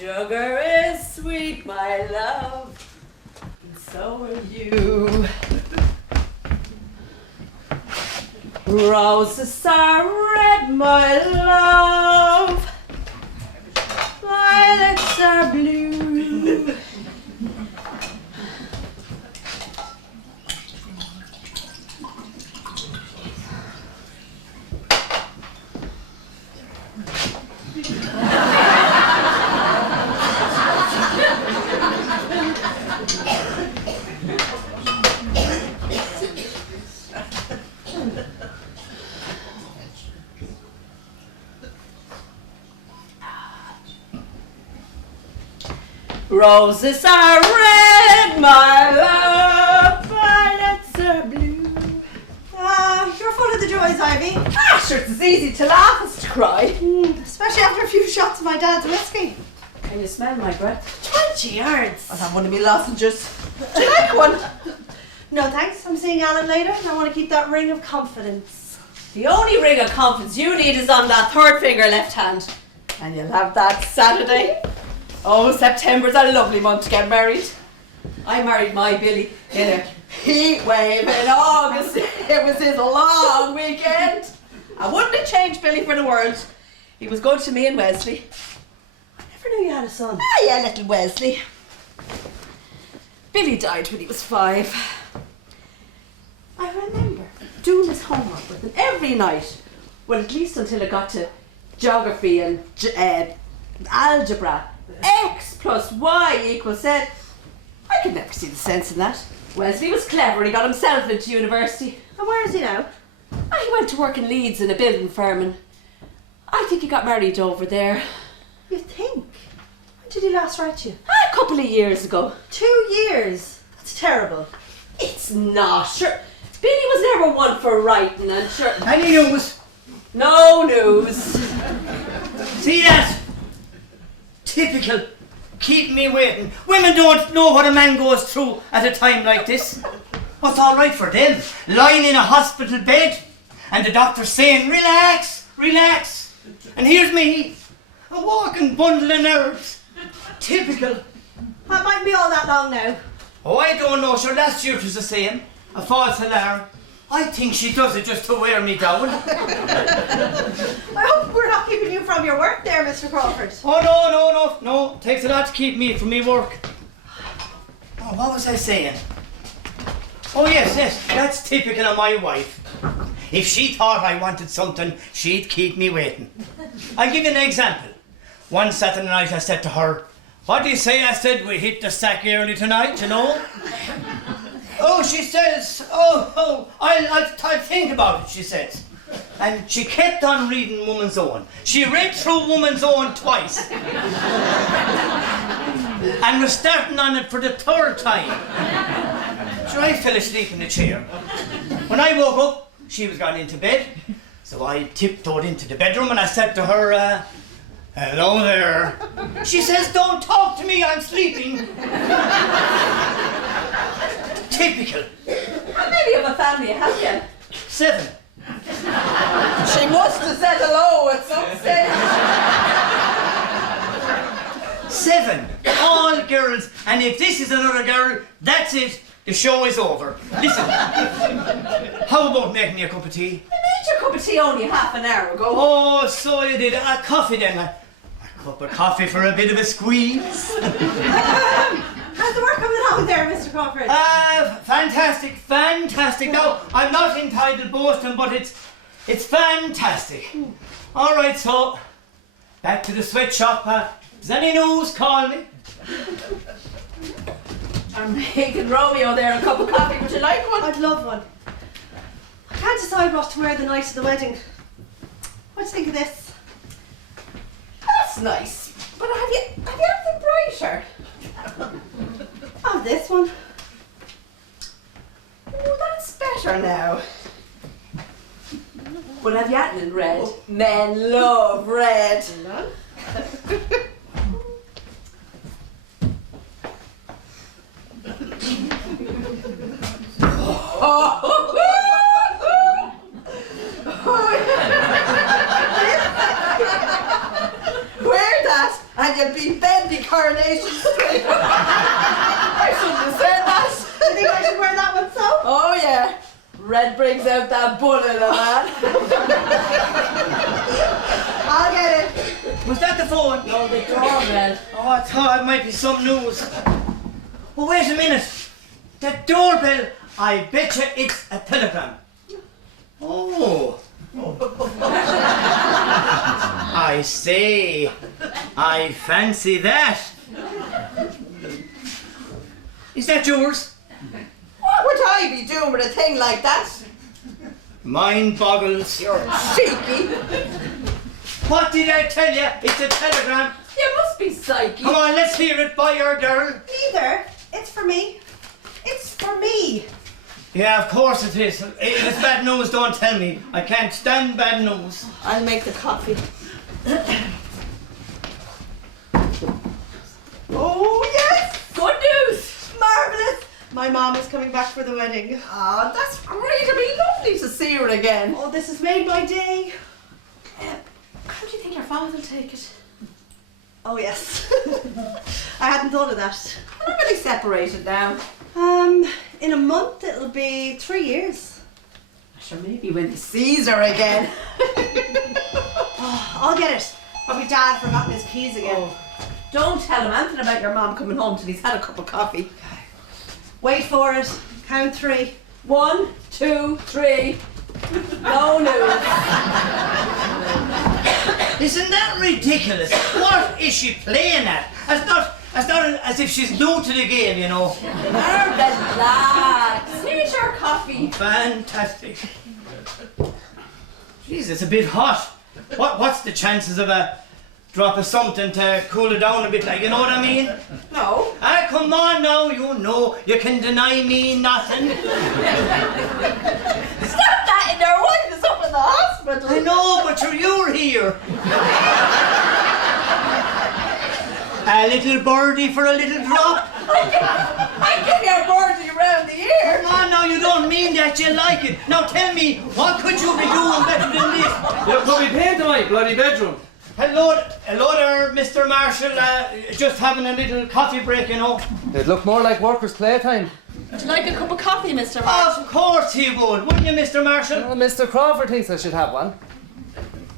Sugar is sweet, my love, and so are you. Roses are red, my love. Violets are blue. Roses are red, my love, violets are blue. You're full of the joys, Ivy. Sure, it's as easy to laugh as to cry. Especially after a few shots of my dad's whiskey. Can you smell my breath? 20 yards. I'll have one of me lozenges. Do you like one? No thanks, I'm seeing Alan later and I want to keep that ring of confidence. The only ring of confidence you need is on that third finger left hand. And you'll have that Saturday. Oh, September's a lovely month to get married. I married my Billy in a heat wave in August. It was his long weekend. I wouldn't have changed Billy for the world. He was good to me and Wesley. I never knew you had a son. Ah, yeah, little Wesley. Billy died when he was 5. I remember doing his homework with him every night. Well, at least until it got to geography and algebra. X plus Y equals Z. I could never see the sense in that. Wesley was clever and he got himself into university. And where is he now? He went to work in Leeds in a building firm and I think he got married over there. You think? When did he last write you? A couple of years ago. 2 years? That's terrible. It's not. Sure, Billy was never one for writing and sure... Any news? No news. See that? Typical. Keep me waiting. Women don't know what a man goes through at a time like this. What's all right for them? Lying in a hospital bed and the doctor saying, relax, relax. And here's me, a walking bundle of nerves. Typical. That mightn't be all that long now. Oh, I don't know. Sure, last year it was the same. A false alarm. I think she does it just to wear me down. I hope we're not keeping you from your work there, Mr. Crawford. Oh, no. Takes a lot to keep me from me work. Oh, what was I saying? Oh, yes, that's typical of my wife. If she thought I wanted something, she'd keep me waiting. I'll give you an example. One Saturday night I said to her, what do you say? I said, we hit the sack early tonight, you know? Oh, she says, I'll think about it, she says. And she kept on reading Woman's Own. She read through Woman's Own twice. And was starting on it for the 3rd time. So I fell asleep in the chair. When I woke up, she was gone into bed. So I tiptoed into the bedroom and I said to her, hello there. She says, don't talk to me, I'm sleeping. Typical. How many of a family have you? 7. She must have said hello at some stage. 7. All girls. And if this is another girl, that's it. The show is over. Listen. How about making me a cup of tea? I made your cup of tea only half an hour ago. Oh, so you did. A coffee then. A cup of coffee for a bit of a squeeze. How's the work coming along there, Mr. Crawford? Fantastic. Now, I'm not entitled boasting, but it's fantastic. All right, so back to the sweatshop. Is any news? Call me. I'm making Romeo there a cup of coffee. Would you like one? I'd love one. I can't decide what to wear the night of the wedding. What do you think of this? That's nice. But have you anything brighter? Oh, this one. Oh, that's better now. But have you anything in red? Men love red. Wear that and you'll be better. 70 Coronation Street. I shouldn't have said that. You think I should wear that one, so? Oh yeah. Red brings out that bullet, man. I'll get it. Was that the phone? No, the doorbell. Oh, I thought it might be some news. Oh, wait a minute. The doorbell. I betcha it's a telegram. Oh. I say. I fancy that. Is that yours? What would I be doing with a thing like that? Mine boggles. You're cheeky. What did I tell you? It's a telegram. You must be psychic. Come on, let's hear it, boy or girl. Neither. It's for me. It's for me. Yeah, of course it is. If it's bad news, don't tell me. I can't stand bad news. I'll make the coffee. Oh yes! Good news! Marvellous. My mom is coming back for the wedding. Oh, that's great. It'll be lovely to see her again. Oh, this has made my day. How do you think your father will take it? Oh, yes. I hadn't thought of that. When are they separated now? In a month it'll be 3 years. Sure, maybe when he sees her again. Oh, I'll get it. Probably Dad forgotten his keys again. Oh, don't tell him anything about your mom coming home till he's had a cup of coffee. Wait for it. Count 3. 1, 2, 3. No news. Isn't that ridiculous? What is she playing at? It's not as if she's new to the game, you know. Relax. Here's your coffee. Fantastic. Jeez, it's a bit hot. What's the chances of a drop of something to cool it down a bit, like, you know what I mean? No. Ah, come on now, you know. You can deny me nothing. Stop that in their wife is up in the hospital. I know, but you're here. A little birdie for a little drop. I give you a birdie around the ear. Come on now, you don't mean that, you like it. Now tell me, what could you be doing better than this? You could be painting my bloody bedroom. Hello there, Mr. Marshall. Just having a little coffee break, you know. It'd look more like workers' playtime. Would you like a cup of coffee, Mr. Marshall? Of course he would, wouldn't you, Mr. Marshall? Well, Mr. Crawford thinks I should have one.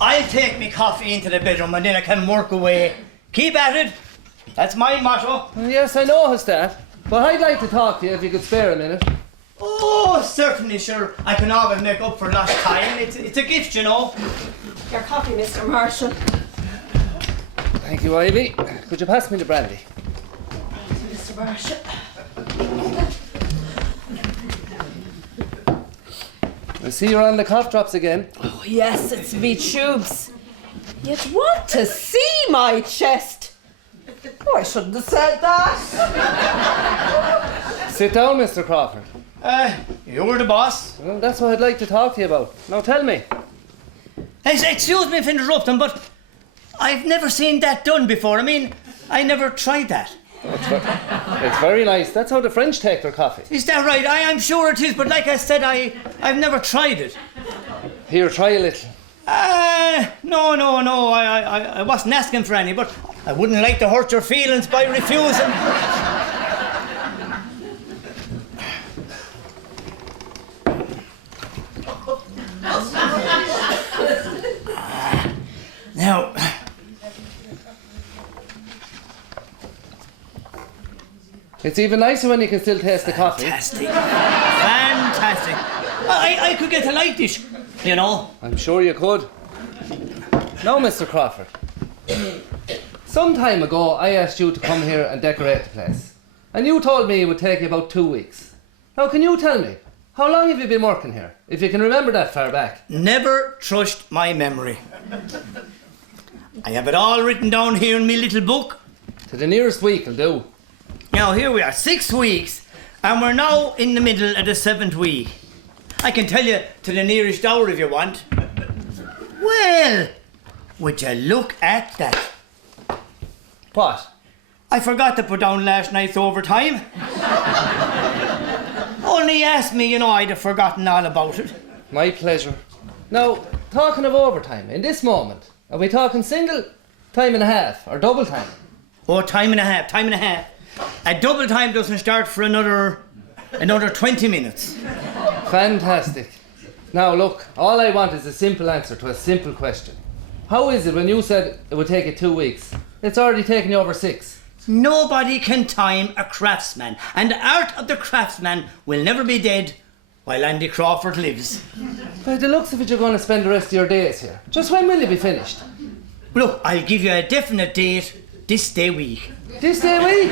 I'll take me coffee into the bedroom and then I can work away. Keep at it. That's my motto. Well, yes, I noticed that. But I'd like to talk to you if you could spare a minute. Oh, certainly, sure. I can always make up for lost time. It's a gift, you know. Your coffee, Mr. Marshall. Thank you, Ivy. Could you pass me the brandy? Mr. Marshall. I see you're on the cough drops again. Oh, yes, it's me tubes. You'd want to see my chest. Oh, I shouldn't have said that. Sit down, Mr. Crawford. You're the boss. Well, that's what I'd like to talk to you about. Now tell me. Excuse me for interrupting, but I've never seen that done before. I mean, I never tried that. It's very nice. That's how the French take their coffee. Is that right? I'm sure it is, but like I said, I've never tried it. Here, try a little. No. I wasn't asking for any, but I wouldn't like to hurt your feelings by refusing. Now, It's even nicer when you can still taste the coffee. fantastic. I could get a light dish, you know. I'm sure you could. Now, Mr. Crawford. Some time ago, I asked you to come here and decorate the place. And you told me it would take you about 2 weeks. Now, can you tell me, how long have you been working here? If you can remember that far back. Never trust my memory. I have it all written down here in my little book. To the nearest week will do. Now, here we are, 6 weeks, and we're now in the middle of the 7th week. I can tell you to the nearest hour if you want. Well, would you look at that? What? I forgot to put down last night's overtime. Only asked me, you know, I'd have forgotten all about it. My pleasure. Now, talking of overtime, in this moment, are we talking single time and a half or double time? Oh, time and a half. A double time doesn't start for another 20 minutes. Fantastic. Now look, all I want is a simple answer to a simple question. How is it when you said it would take you 2 weeks? It's already taken you over 6. Nobody can time a craftsman, and the art of the craftsman will never be dead while Andy Crawford lives. By the looks of it, you're going to spend the rest of your days here. Just when will you be finished? Look, I'll give you a definite date this day week. This day week?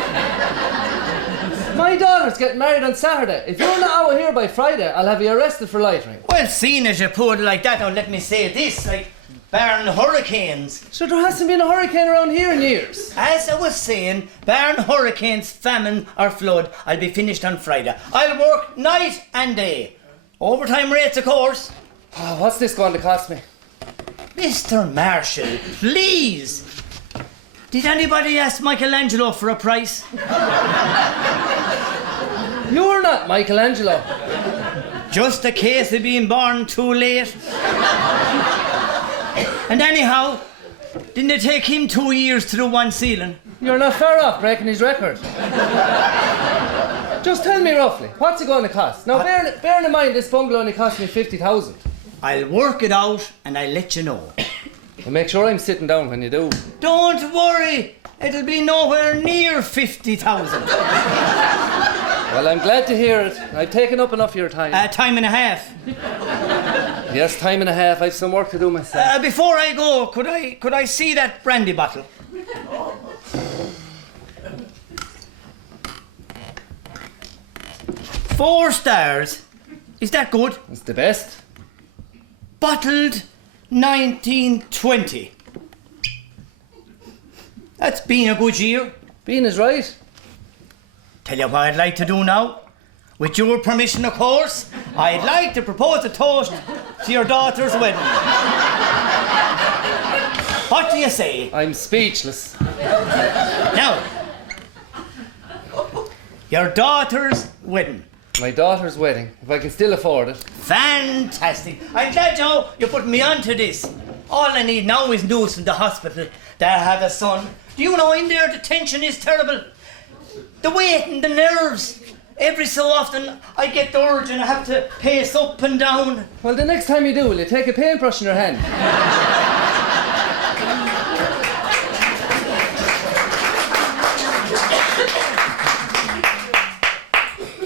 My daughter's getting married on Saturday. If you're not out here by Friday, I'll have you arrested for loitering. Well, seeing as you put it like that, now let me say this, like barring hurricanes. So there hasn't been a hurricane around here in years. As I was saying, barring hurricanes, famine or flood, I'll be finished on Friday. I'll work night and day. Overtime rates, of course. Oh, what's this going to cost me? Mr. Marshall, please. Did anybody ask Michelangelo for a price? You're not Michelangelo. Just a case of being born too late. And anyhow, didn't it take him 2 years to do one ceiling? You're not far off breaking his record. Just tell me roughly, what's it going to cost? Now, bearing in mind this bungalow only cost me 50,000. I'll work it out and I'll let you know. And make sure I'm sitting down when you do. Don't worry, it'll be nowhere near 50,000. Well, I'm glad to hear it. I've taken up enough of your time. Time and a half. Yes, time and a half. I've some work to do myself. Before I go, could I see that brandy bottle? 4 stars. Is that good? It's the best. Bottled 1920. That's been a good year. Bean is right. Tell you what I'd like to do now. With your permission, of course, I'd like to propose a toast to your daughter's wedding. What do you say? I'm speechless. Now, your daughter's wedding. My daughter's wedding, if I can still afford it. Fantastic. I'm glad, Joe, you're putting me onto this. All I need now is news from the hospital that I have a son. Do you know in there the tension is terrible? The weight and the nerves. Every so often I get the urge and I have to pace up and down. Well, the next time you do, will you take a paintbrush in your hand?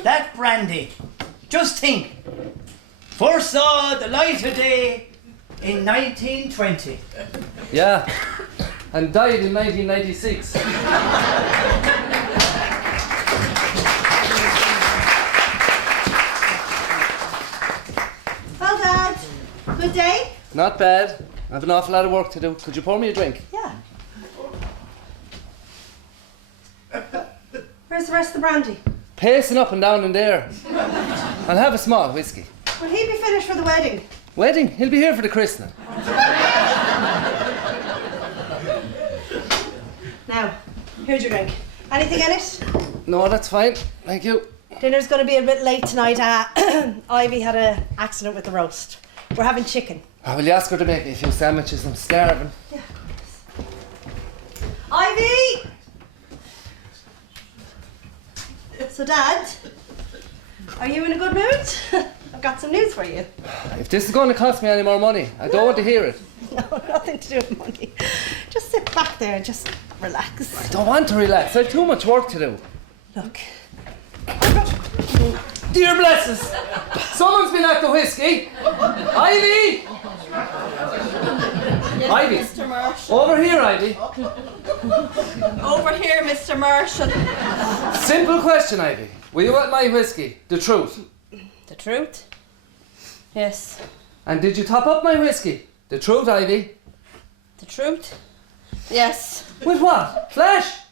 That brandy, just think, first saw the light of day in 1920. Yeah, and died in 1996. Well, Dad, good day? Not bad. I have an awful lot of work to do. Could you pour me a drink? Yeah. Where's the rest of the brandy? Pacing up and down in there. I'll have a small whiskey. Will he be finished for the wedding? Wedding? He'll be here for the christening. Now, here's your drink. Anything in it? No, that's fine. Thank you. Dinner's going to be a bit late tonight. Ivy had an accident with the roast. We're having chicken. Oh, will you ask her to make me a few sandwiches? I'm starving. Yeah. Ivy! So, Dad, are you in a good mood? I've got some news for you. If this is going to cost me any more money, I don't want to hear it. No, nothing to do with money. Just sit back there and just relax. I don't want to relax. I have too much work to do. Look. Dear blesses! Someone's been at the whiskey! Ivy! Ivy! Mr. Marshall. Over here, Ivy. Over here, Mr. Marshall. Simple question, Ivy. Will you want my whiskey? The truth. The truth? Yes. And did you top up my whiskey? The truth, Ivy. The truth? Yes. With what? Flash?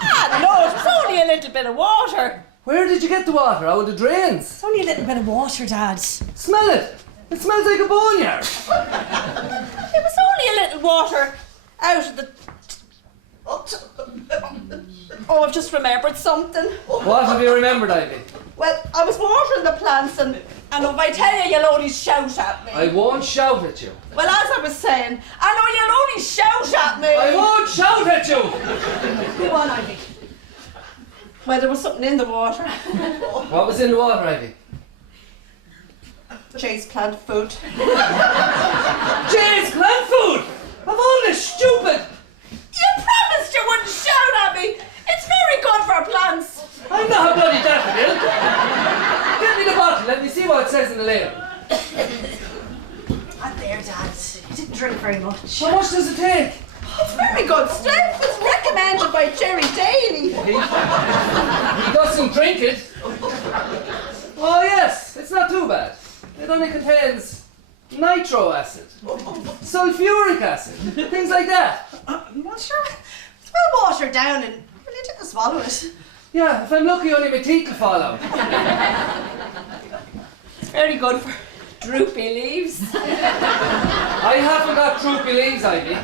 Ah, no, it was only a little bit of water. Where did you get the water? Out of the drains? It's only a little bit of water, Dad. Smell it! It smells like a boneyard. It was only a little water out of the... Oh, I've just remembered something. What have you remembered, Ivy? Well, I was watering the plants and And if I tell you, you'll only shout at me. I won't shout at you. Well, as I was saying, I know you'll only shout at me. I won't shout at you. Go on, Ivy. Well, there was something in the water. What was in the water, Ivy? Chase plant food. James, plant food! Of all this stupid! You promised you wouldn't shout at me. It's very good for plants. I'm not a bloody daffodil. Get me the bottle, let me see what it says in the label. Not there, Dad. You didn't drink very much. How much does it take? It's very good stuff. It's recommended by Jerry Daly. He doesn't drink it. Oh yes, it's not too bad. It only contains nitro acid, sulfuric acid, things like that. I'm not sure. It's well watered down and you didn't swallow it. Yeah, if I'm lucky, only my teeth will fall out. It's very good for droopy leaves. I haven't got droopy leaves, Ivy.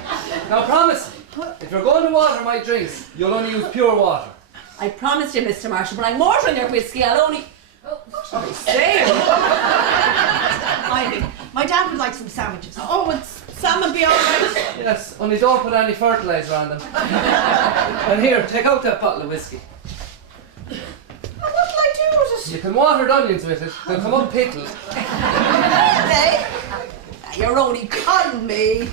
Now promise me, if you're going to water my drinks, you'll only use pure water. I promised you, Mr. Marshall, but I'm watering your whiskey. I'll only... Oh, say. Ivy, my dad would like some sandwiches. Oh, would salmon be all right? Yes, only don't put any fertiliser on them. And here, take out that bottle of whiskey. What will I do with it? You can water onions with it. They'll come up pickled. Hey, you're only conning me.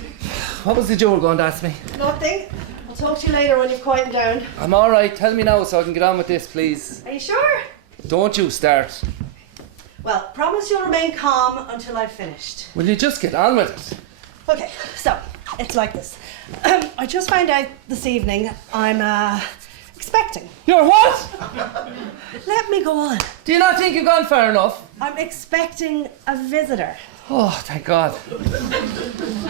What was the Joe going to ask me? Nothing. I'll talk to you later when you've quietened down. I'm alright. Tell me now so I can get on with this, please. Are you sure? Don't you start. Well, promise you'll remain calm until I've finished. Will you just get on with it? Okay, so it's like this. I just found out this evening I'm expecting. You're what? Let me go on. Do you not think you've gone far enough? I'm expecting a visitor. Oh, thank God.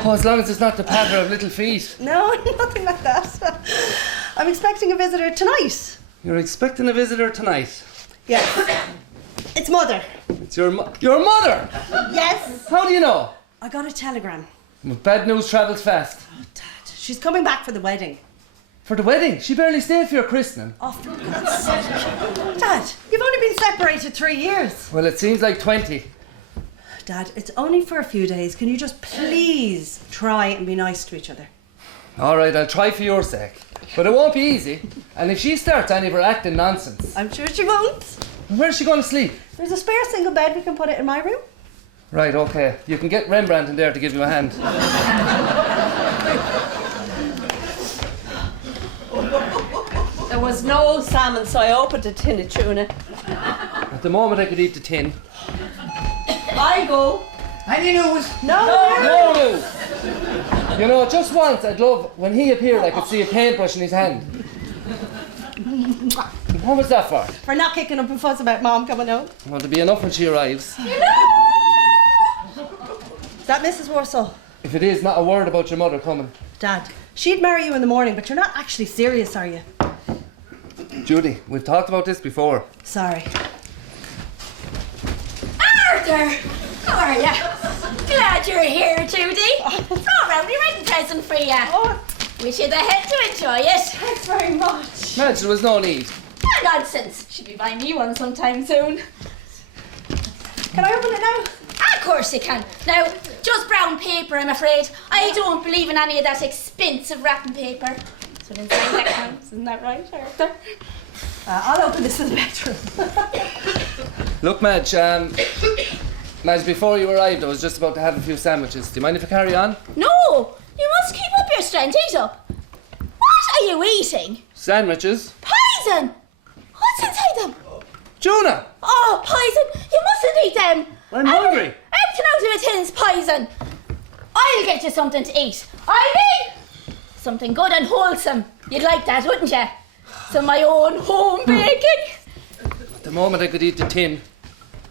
Oh, as long as it's not the patter of little feet. No, nothing like that. I'm expecting a visitor tonight. You're expecting a visitor tonight. Yes. It's Mother. It's your mother! Yes. How do you know? I got a telegram. Bad news travels fast. Dad, she's coming back for the wedding. For the wedding? She barely stayed for your christening. Oh, for God's sake. Dad, you've only been separated 3 years. Well, it seems like 20. Dad, it's only for a few days. Can you just please try and be nice to each other? Alright, I'll try for your sake. But it won't be easy. And if she starts any of her acting nonsense... I'm sure she won't. Where's she going to sleep? There's a spare single bed. We can put it in my room. Right, okay. You can get Rembrandt in there to give you a hand. There was no salmon, so I opened a tin of tuna. At the moment I could eat the tin. I go. Any news? No. No news! You know, just once I'd love, when he appeared I could see a paintbrush in his hand. What was that for? For not kicking up a fuss about Mom coming home. Well, there'll be enough when she arrives. Is that Mrs. Warsaw? If it is, not a word about your mother coming. Dad, she'd marry you in the morning, but you're not actually serious, are you? Judy, we've talked about this before. Sorry. Arthur! How are you? Glad you're here, Judy. Brought round your wedding present for you. Oh, Wish you the head to enjoy it. thanks very much. Madge, there was no need. Ah, nonsense. She'll be buying me one sometime soon. Can I open it now? Ah, of course you can. Now, just brown paper, I'm afraid. I don't believe in any of that expensive wrapping paper. So inside that counts, isn't that right, Arthur? I'll open this in the bedroom. Look, Madge, Madge, before you arrived, I was just about to have a few sandwiches. Do you mind if I carry on? No! You must keep up your strength. Eat up. What are you eating? Sandwiches? Poison! What's inside them? Tuna! Oh, poison! You mustn't eat them! I'm hungry. Everything out of a tin's poison! I'll get you something to eat. Ivy! Something good and wholesome. You'd like that, wouldn't you? Some of my own home baking. At the moment I could eat the tin.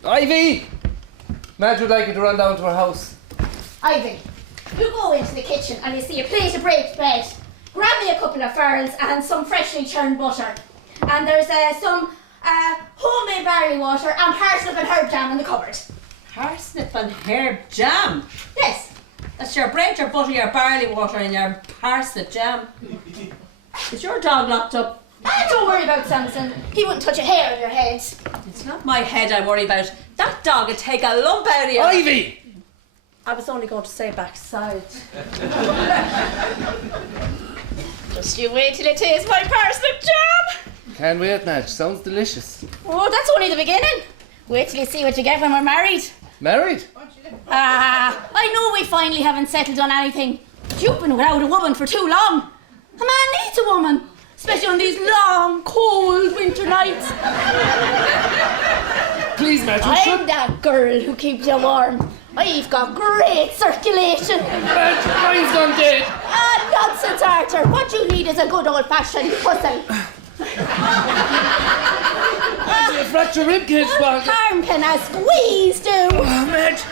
Ivy! Madge would like you to run down to her house. Ivy, you go into the kitchen and you see a plate of baked bread. Grab me a couple of farls and some freshly churned butter. And there's some homemade barley water and parsnip and herb jam in the cupboard. Parsnip and herb jam. Yes. That's your bread, your butter, your barley water and your parsnip jam. Is your dog locked up? Ah, don't worry about Samson. He wouldn't touch a hair on your head. It's not my head I worry about. That dog would take a lump out of you. Ivy! I was only going to say backside. Just you wait till it tastes my parsnip jam. Can't wait, Madge. Sounds delicious. Oh, that's only the beginning. Wait till you see what you get when we're married. Married? I know we finally haven't settled on anything. But you've been without a woman for too long. A man needs a woman. Especially on these long, cold winter nights. Please, Madge, you I'm should. that girl who keeps you warm. I've got great circulation. Madge, mine's gone dead. Ah, nonsense, Arthur. What you need is a good old-fashioned puzzle. A fractured ribcage, Spark. Harm can a squeeze do. Oh, Madge,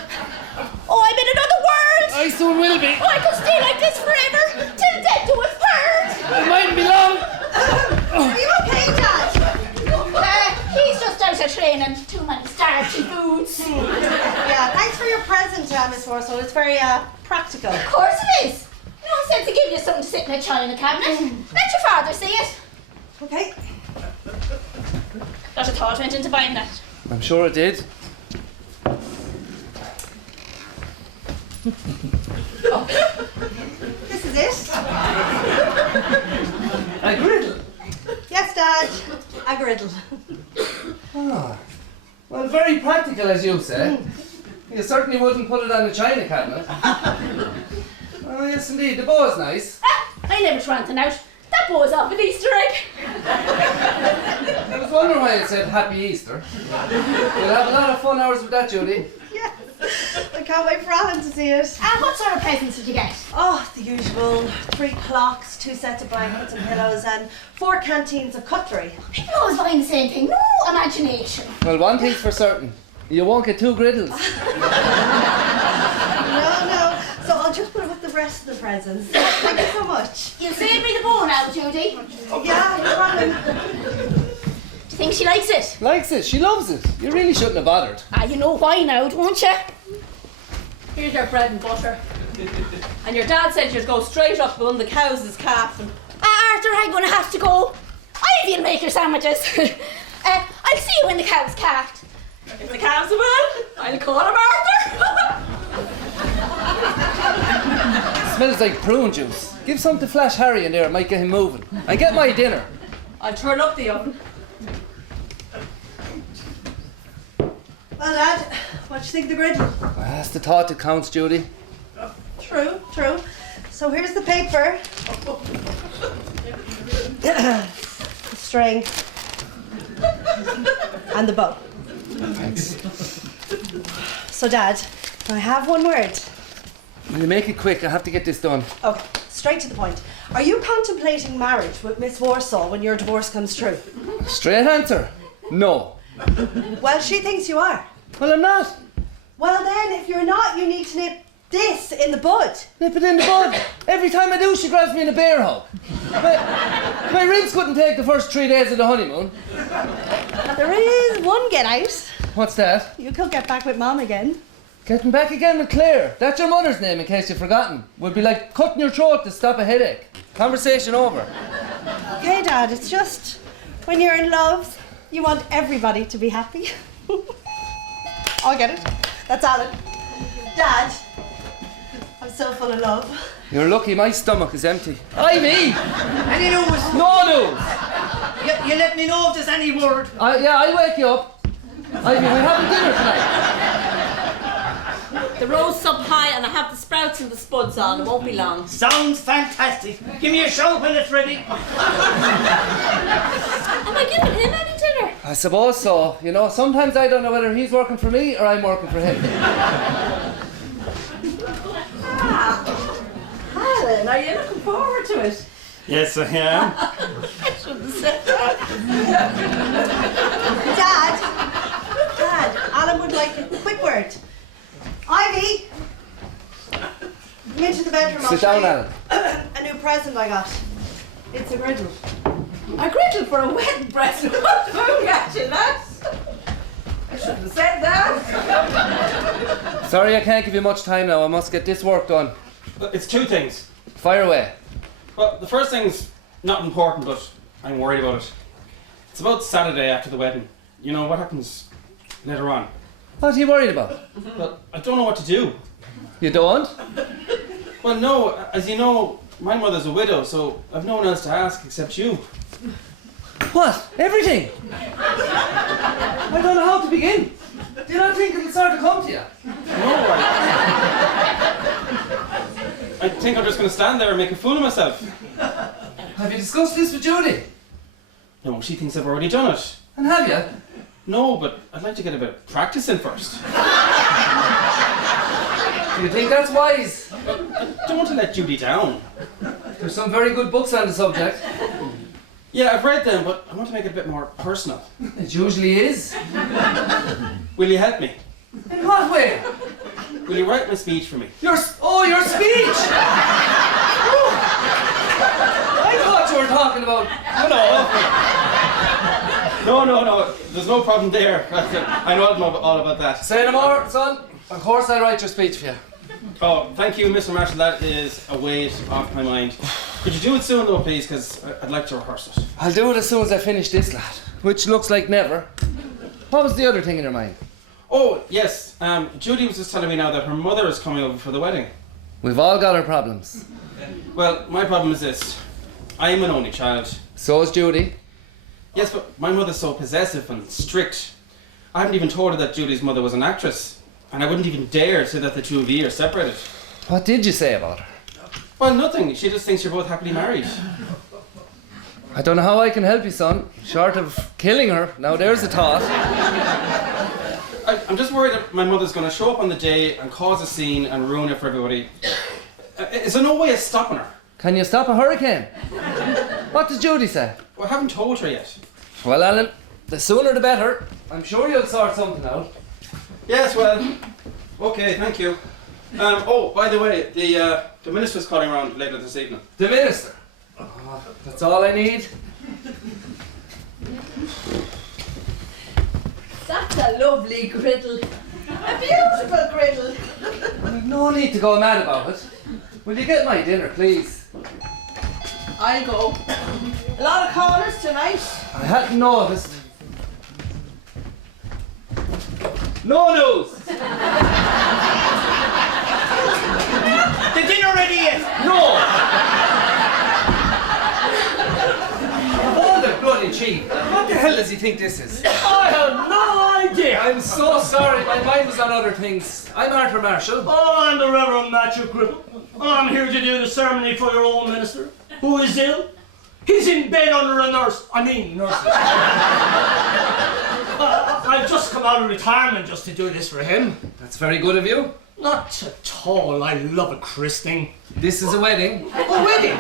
Oh, I'm in another world. I soon will be. Oh, I could stay like this forever, till death do us part. It mightn't be long. Are you okay, Dad? He's just out of training. Too many starchy foods. Yeah, thanks for your present, Miss Warsaw. It's very practical. Of course it is. No sense of giving you something to sit in a china cabinet. Let your father see it. Okay. Not a thought went into buying that. I'm sure it did. This is it. A griddle. Yes, Dad. A griddle. Well, very practical, as you say. You certainly wouldn't put it on a china cabinet. Oh, yes, indeed. The bow's nice. I never threw anything out. That bow's off an Easter egg. I was wondering why it said Happy Easter. We'll have a lot of fun hours with that, Judy. Yes. I can't wait for Alan to see it. And what sort of presents did you get? Oh, the usual 3 clocks, 2 sets of blankets and pillows, and 4 canteens of cutlery. People always buying the same thing. No imagination. Well, one thing's for certain. You won't get 2 griddles. No. So I'll just put it with the rest of the presents. Thank you so much. You'll save me the bow now, Judy. Yeah, no problem. Do you think she likes it? Likes it. She loves it. You really shouldn't have bothered. Ah, you know why now, don't you? Here's your bread and butter. And your dad said you'd go straight up on the cow's calf. And Arthur, I'm going to have to go. I'll make your sandwiches. I'll see you when the cow's calved. if the calves are well, I'll call him Arthur. Smells like prune juice. Give some to Flash Harry in there, it might get him moving. And get my dinner. I'll turn up the oven. Well, Dad, what do you think of the griddle? Well, that's the thought that counts, Judy. True. So here's the paper. The string. And the bow. Thanks. So, Dad, I have one word. Will you make it quick? I have to get this done. Okay, straight to the point. Are you contemplating marriage with Miss Warsaw when your divorce comes true? Straight answer. No. Well, she thinks you are. Well, I'm not. Well then, if you're not, you need to nip this in the bud. Nip it in the bud. Every time I do, she grabs me in a bear hug. My ribs couldn't take the first 3 days of the honeymoon. There is one get out. What's that? You could get back with Mom again. Getting back again with Claire. That's your mother's name, in case you've forgotten. Would be like cutting your throat to stop a headache. Conversation over. Okay, Dad, it's just when you're in love, you want everybody to be happy. I'll get it. That's Alan. Dad, I'm so full of love. You're lucky my stomach is empty. Ivy! Any news? No news! You let me know if there's any word. Yeah, I'll wake you up. Ivy, we're having dinner tonight. The roast's up high and I have the sprouts and the spuds on. It won't be long. Sounds fantastic. Give me a shout when it's ready. Am I giving him any dinner? I suppose so. You know, sometimes I don't know whether he's working for me or I'm working for him. Alan, are you looking forward to it? Yes, I am. I shouldn't have said that. Dad, Alan would like a quick word. Ivy! Come into the bedroom. Sit down, Alan. A new present I got. It's a griddle. A griddle for a wedding present. Congratulations, lads. I shouldn't have said that. Sorry I can't give you much time now. I must get this work done. It's two things. Fire away. Well, the first thing's not important, but I'm worried about it. It's about Saturday after the wedding. You know, what happens later on? What are you worried about? Well, I don't know what to do. You don't? Well, no, as you know, my mother's a widow, so I've no one else to ask except you. What? Everything? I don't know how to begin. Do you not think it'll start to come to you? No, I think I'm just going to stand there and make a fool of myself. Have you discussed this with Judy? No, she thinks I've already done it. And have you? No, but I'd like to get a bit of practice in first. Do you think that's wise? I don't want to let Judy down. There's some very good books on the subject. Yeah, I've read them, but I want to make it a bit more personal. It usually is. Will you help me? In what way? Will you write my speech for me? Your speech! I thought you were talking about, No. There's no problem there. I know all about that. Say no more, son. Of course I'll write your speech for you. Oh, thank you, Mr. Marshall. That is a weight off my mind. Could you do it soon, though, please? Because I'd like to rehearse it. I'll do it as soon as I finish this, lad. Which looks like never. What was the other thing in your mind? Oh, yes. Judy was just telling me now that her mother is coming over for the wedding. We've all got our problems. Well, my problem is this. I am an only child. So is Judy. Yes, but my mother's so possessive and strict. I haven't even told her that Judy's mother was an actress. And I wouldn't even dare say that the two of you are separated. What did you say about her? Well, nothing. She just thinks you're both happily married. I don't know how I can help you, son. Short of killing her. Now there's a thought. I'm just worried that my mother's going to show up on the day and cause a scene and ruin it for everybody. Is there no way of stopping her? Can you stop a hurricane? What does Judy say? Well, I haven't told her yet. Well, Alan, the sooner the better. I'm sure you'll sort something out. Yes, well, okay, thank you. Oh, by the way, the minister's calling around later this evening. The minister? Oh, that's all I need. That's a lovely griddle. A beautiful griddle. I've no need to go mad about it. Will you get my dinner, please? I'll go. A lot of callers tonight. I hadn't noticed. No news! The dinner ready yet? No! Hold it, bloody cheap. What the hell does he think this is? I have no idea. I'm so sorry, my mind was on other things. I'm Arthur Marshall. Oh, I'm the Reverend Matthew Cripple. I'm here to do the ceremony for your own minister, who is ill. He's in bed under a nurse. I've just come out of retirement just to do this for him. That's very good of you. Not at all. I love a christening. This is a wedding. A wedding?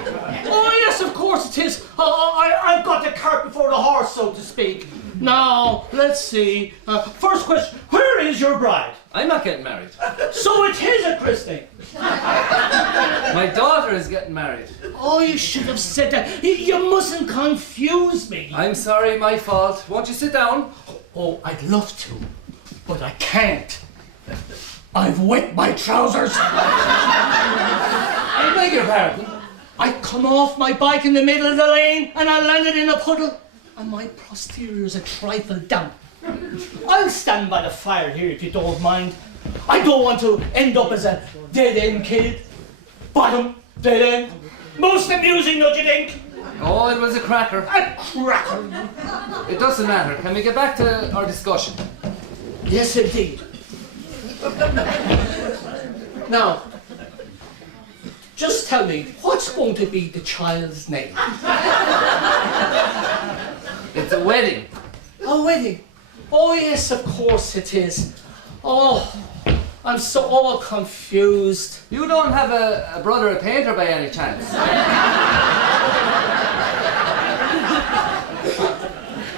Oh, yes, of course it is. I've got the cart before the horse, so to speak. Now, let's see. First question, where is your bride? I'm not getting married. So it is a christening. My daughter is getting married. Oh, you should have said that. You mustn't confuse me. I'm sorry, my fault. Won't you sit down? Oh, I'd love to, but I can't. I've wet my trousers. I beg your pardon. I come off my bike in the middle of the lane and I landed in a puddle and my posterior's a trifle damp. I'll stand by the fire here if you don't mind. I don't want to end up as a dead-end kid. Bottom, dead end. Most amusing, don't you think? Oh, it was a cracker. A cracker. It doesn't matter. Can we get back to our discussion? Yes, indeed. Now, just tell me, what's going to be the child's name? It's a wedding. A wedding? Oh, yes, of course it is. Oh, I'm so all confused. You don't have a brother, a painter, by any chance?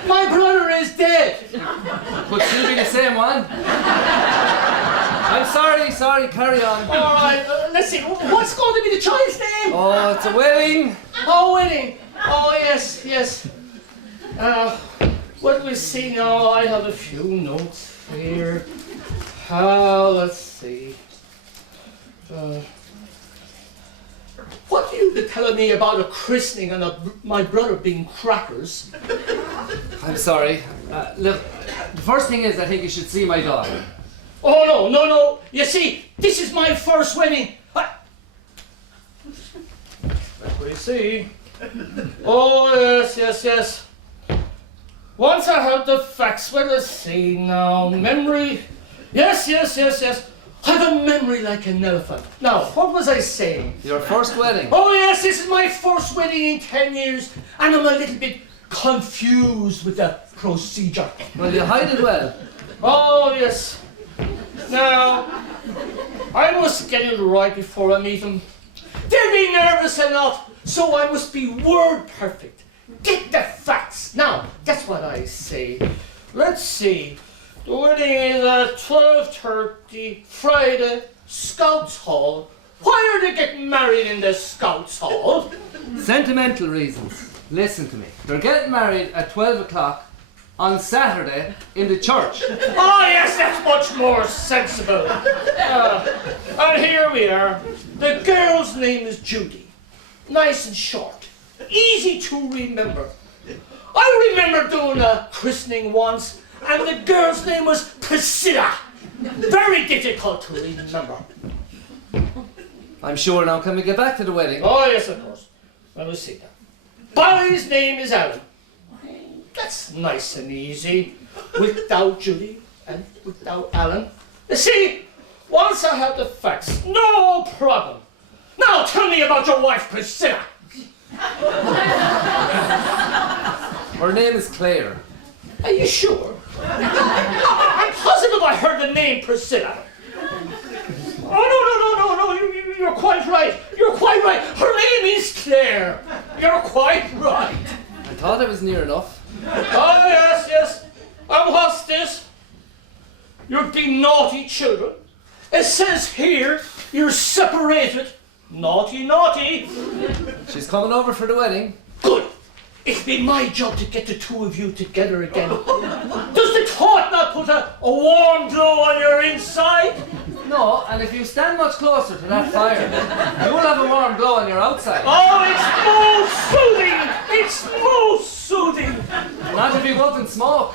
My brother is dead. Could still be the same one. I'm sorry, carry on. All right, let's see. What's going to be the child's name? Oh, it's a wedding. Oh, wedding. Oh, yes. What do we see now? I have a few notes here. Let's see. What are you telling me about a christening and my brother being crackers? I'm sorry. Look, the first thing is I think you should see my daughter. Oh, no. You see, this is my first wedding. Let me see. Oh, yes. Once I heard the facts, well, let's see now. Memory. Yes. I have a memory like an elephant. Now, what was I saying? Your first wedding. Oh, yes, this is my first wedding in 10 years, and I'm a little bit confused with the procedure. Well, you hide it well. Oh, yes. Now, I must get it right before I meet them. They'll be nervous enough, so I must be word perfect. Get the facts. Now, that's what I say. Let's see. The wedding is at 12:30, Friday, Scouts Hall. Why are they getting married in the Scouts Hall? Sentimental reasons. Listen to me. They're getting married at 12 o'clock on Saturday in the church. Oh, yes, that's much more sensible. And here we are. The girl's name is Judy. Nice and short. Easy to remember. I remember doing a christening once, and the girl's name was Priscilla. Very difficult to remember. I'm sure now. Can we get back to the wedding? Oh, yes, of course. Let me see that. Boy's name is Alan. That's nice and easy. Without Judy and without Alan. You see, once I have the facts, no problem. Now tell me about your wife, Priscilla. Her name is Claire. Are you sure? I'm positive I heard the name Priscilla. Oh, no, you're quite right. You're quite right. Her name is Claire. You're quite right. I thought I was near enough. Oh, yes. And what's this? You're being naughty children. It says here you're separated. Naughty. She's coming over for the wedding. Good. It'll be my job to get the two of you together again. Does the thought not put a warm glow on your inside? No, and if you stand much closer to that fire, you'll have a warm glow on your outside. Oh, it's most soothing. Not if you go up in smoke.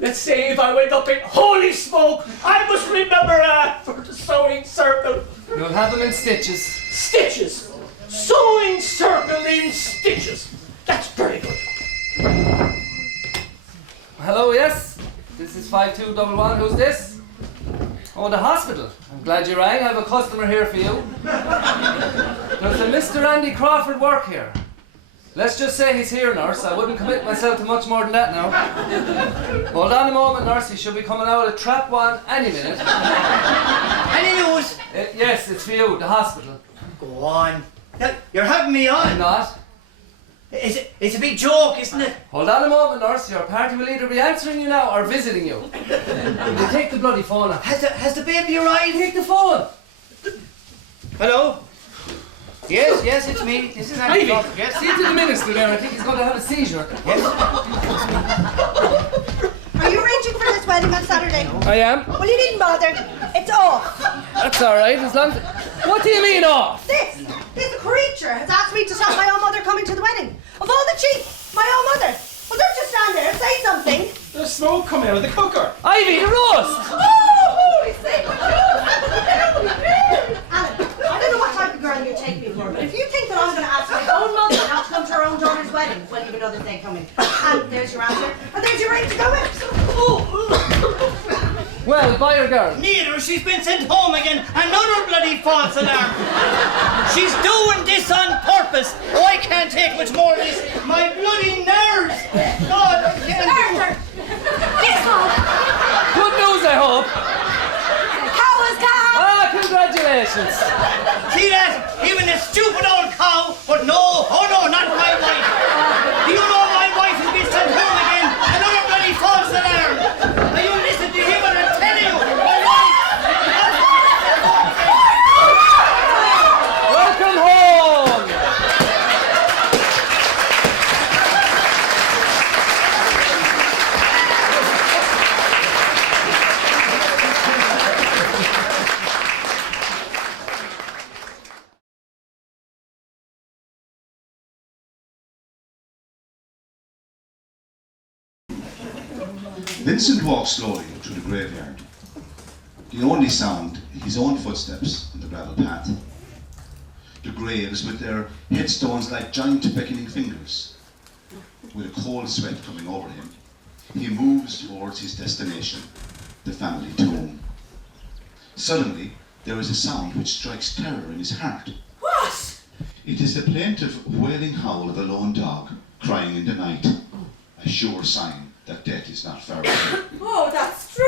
Let's say if I went up in holy smoke, I must remember for the sewing circle. You'll have them in stitches. Stitches. Sewing circle in stitches. That's very good. Hello, yes? This is 5211. Who's this? Oh, the hospital. I'm glad you rang. I have a customer here for you. Does a Mr. Andy Crawford work here? Let's just say he's here, nurse. I wouldn't commit myself to much more than that now. Hold on a moment, nurse. He should be coming out of trap one any minute. Any news? Yes, it's for you, the hospital. Go on. You're having me I'm on. not. It's a big joke, isn't it? Hold on a moment, nurse. Your party will either be answering you now or visiting you. Will you take the bloody phone out? Has the baby arrived? Take the phone. Hello? Yes, it's me. This is Andy Crawford. Yes. See to the minister there. I think he's going to have a seizure. Yes. Are you arranging for this wedding on Saturday? I am. Well, you needn't bother. It's off. That's all right. As long as... What do you mean off? This creature has asked me to stop my own mother coming to the wedding. Of all the chief, my own mother. Well, don't just stand there. Say something. There's smoke coming out of the cooker. Ivy, the roast. Oh, holy sacred Alan, I don't know what type of girl you take me for, but if you think that I'm going to ask my own mother not to come to her own daughter's wedding, well, you've another thing coming. And there's your answer, and there's your ring to go with. Well, buy her girl. Neither. She's been sent home again. Another bloody false alarm. She's doing this on purpose. Oh, I can't take much more of this. My bloody nerves. God, I can't do it. Good news, I hope. Cow is cow. Ah, congratulations. See that? Even a stupid old cow. But no, oh no, not my wife. Do you know my wife has been sent home again? Another bloody false alarm. Are you listening to him or I'm telling you? My wife. Welcome home. Vincent walked slowly through the graveyard. The only sound, his own footsteps on the gravel path. The graves with their headstones like giant beckoning fingers. With a cold sweat coming over him, he moves towards his destination, the family tomb. Suddenly, there is a sound which strikes terror in his heart. What? It is the plaintive, wailing howl of a lone dog, crying in the night. A sure sign that death is not far away. Oh, that's true.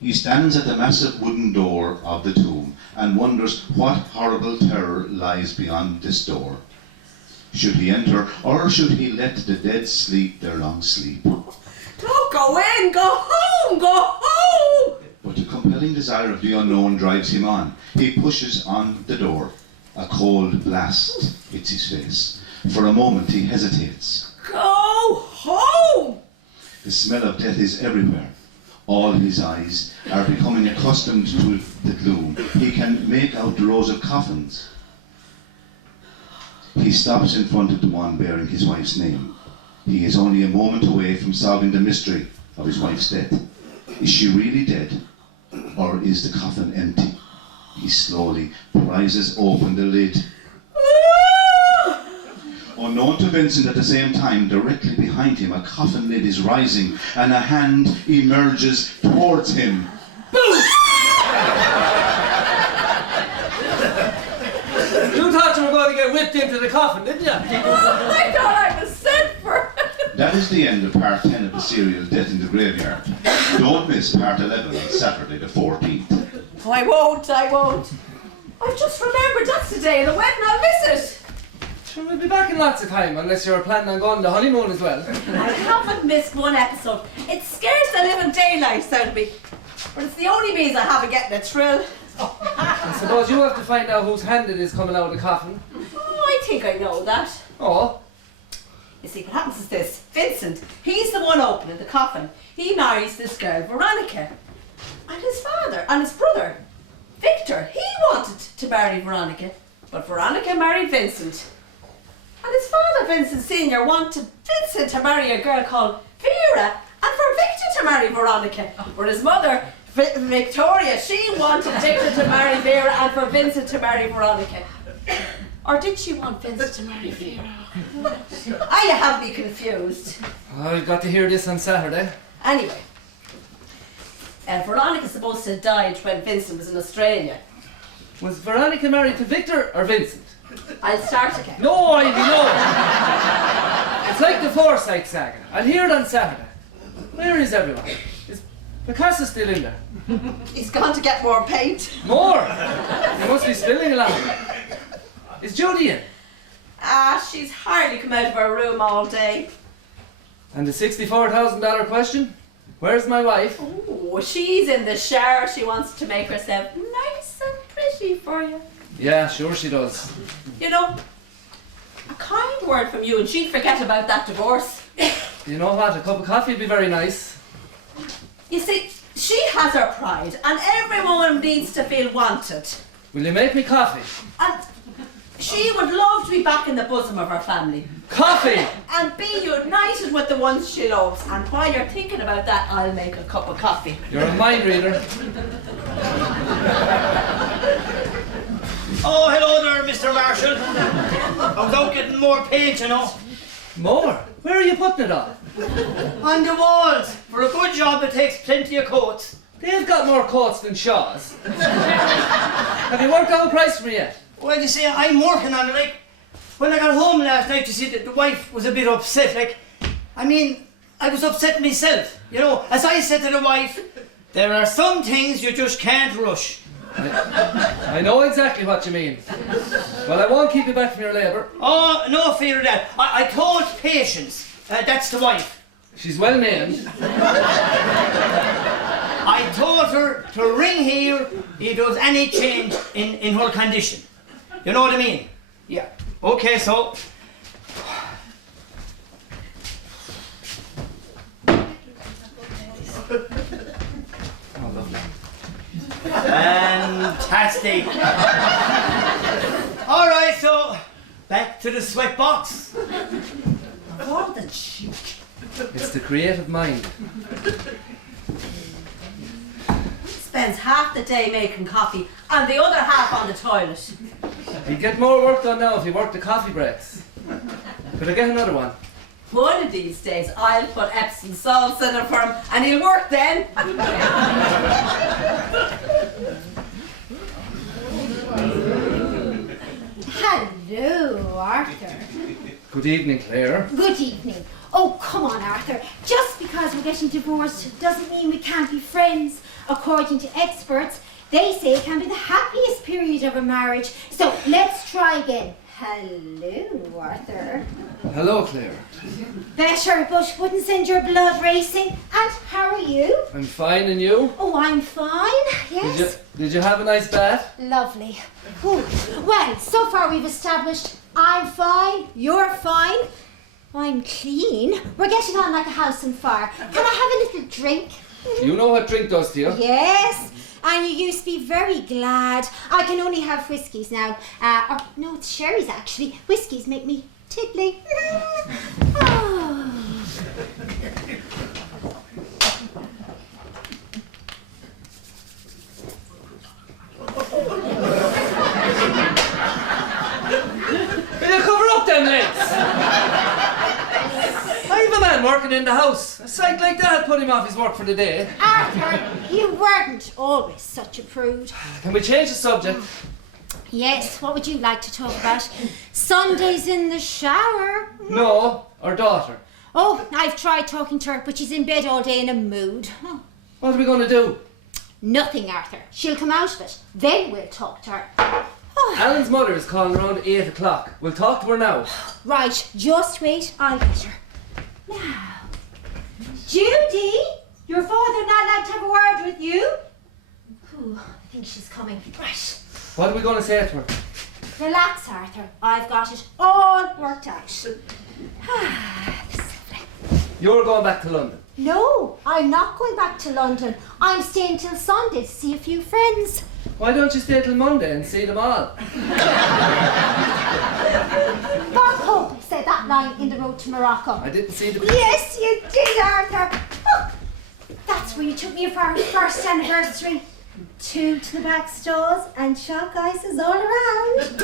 He stands at the massive wooden door of the tomb and wonders what horrible terror lies beyond this door. Should he enter, or should he let the dead sleep their long sleep? Don't go in, go home, go home! But the compelling desire of the unknown drives him on. He pushes on the door. A cold blast hits his face. For a moment he hesitates. Go home! The smell of death is everywhere. All his eyes are becoming accustomed to the gloom. He can make out the rows of coffins. He stops in front of the one bearing his wife's name. He is only a moment away from solving the mystery of his wife's death. Is she really dead? Or is the coffin empty? He slowly prises open the lid. Unknown to Vincent at the same time, directly behind him, a coffin lid is rising and a hand emerges towards him. You thought you were going to get whipped into the coffin, didn't you? I thought I was sent for. That is the end of part 10 of the serial Death in the Graveyard. Don't miss part 11 on Saturday the 14th. Oh, I won't. I've just remembered that's the day of the wedding. I'll miss it. Sure, we'll be back in lots of time, unless you're planning on going on the honeymoon as well. I haven't missed one episode. It scares the living daylights out of me. But it's the only means I have of getting a thrill. I suppose you have to find out whose hand it is coming out of the coffin. Oh, I think I know that. Oh, You see, what happens is this. Vincent, he's the one opening the coffin. He marries this girl, Veronica. And his father and his brother, Victor, he wanted to marry Veronica. But Veronica married Vincent. And his father, Vincent Sr., wanted Vincent to marry a girl called Vera and for Victor to marry Veronica. But his mother, Victoria, she wanted Victor to marry Vera and for Vincent to marry Veronica. Or did she want Vincent to marry Vera? You have me confused. well, we've got to hear this on Saturday. Anyway, Veronica's supposed to have died when Vincent was in Australia. Was Veronica married to Victor or Vincent? I'll start again. No, Ivy, no! It's like the Forsyth saga. I'll hear it on Saturday. Where is everyone? Is Picasso still in there? He's gone to get more paint. More! You must be spilling a lot. Is Judy in? She's hardly come out of her room all day. And the $64,000 question? Where's my wife? Oh, she's in the shower. She wants to make herself nice and pretty for you. Yeah, sure she does. You know, a kind word from you and she'd forget about that divorce. You know what? A cup of coffee would be very nice. You see, she has her pride and every woman needs to feel wanted. Will you make me coffee? And she would love to be back in the bosom of her family. Coffee! And be united with the ones she loves. And while you're thinking about that, I'll make a cup of coffee. You're a mind reader. Oh, hello there, Mr. Marshall. I was out getting more paint, you know. More? Where are you putting it on? On the walls. For a good job, it takes plenty of coats. They've got more coats than Shaw's. Have you worked out a price for me yet? Well, you see, I'm working on it. Like, when I got home last night, you see, the wife was a bit upset. Like, I mean, I was upset myself. You know, as I said to the wife, there are some things you just can't rush. I know exactly what you mean. Well, I won't keep you back from your labour. Oh, no fear of that. I told Patience, that's the wife. She's well named. I told her to ring here if there was any change in her condition. You know what I mean? Yeah. Okay, so. Oh, lovely. Fantastic. All right, so back to the sweat box. Of all the It's the creative mind. Spends half the day making coffee and the other half on the toilet. He'd get more work done now if he worked the coffee breaks. Could I get another one? One of these days I'll put Epsom salts in it for him and he'll work then. Hello, Arthur. Good evening, Claire. Good evening. Oh, come on, Arthur. Just because we're getting divorced doesn't mean we can't be friends. According to experts, they say it can be the happiest period of a marriage. So let's try again. Hello, Arthur. Hello, Claire. Better, but wouldn't send your blood racing. And how are you? I'm fine, and you? Oh, I'm fine. Yes. Did you have a nice bath? Lovely. Ooh. Well, so far we've established I'm fine, you're fine, I'm clean. We're getting on like a house on fire. Can I have a little drink? You know what drink does to you? Yes. And you used to be very glad. I can only have whiskies now. Or, no, it's sherries actually. Whiskies make me tiddly. Oh. Will you cover up them legs? I have a man working in the house. A sight like that put him off his work for the day. Arthur, you weren't always such a prude. Can we change the subject? Yes, what would you like to talk about? Sundays in the shower? No, our daughter. Oh, I've tried talking to her, but she's in bed all day in a mood. Oh. What are we going to do? Nothing, Arthur. She'll come out of it. Then we'll talk to her. Oh. Alan's mother is calling around 8 o'clock. We'll talk to her now. Right, just wait. I'll get her. Now, Judy, your father not allowed to have a word with you? Ooh, I think she's coming. Right. What are we going to say to her? Relax, Arthur. I've got it all worked out. This is lovely. You're going back to London. No, I'm not going back to London. I'm staying till Sunday to see a few friends. Why don't you stay till Monday and see them all? Bob Hope said that line in The Road to Morocco. I didn't see the... Yes, you did, Arthur. Oh, that's where you took me for our first anniversary. 2 to the back stalls and chalk ices all around.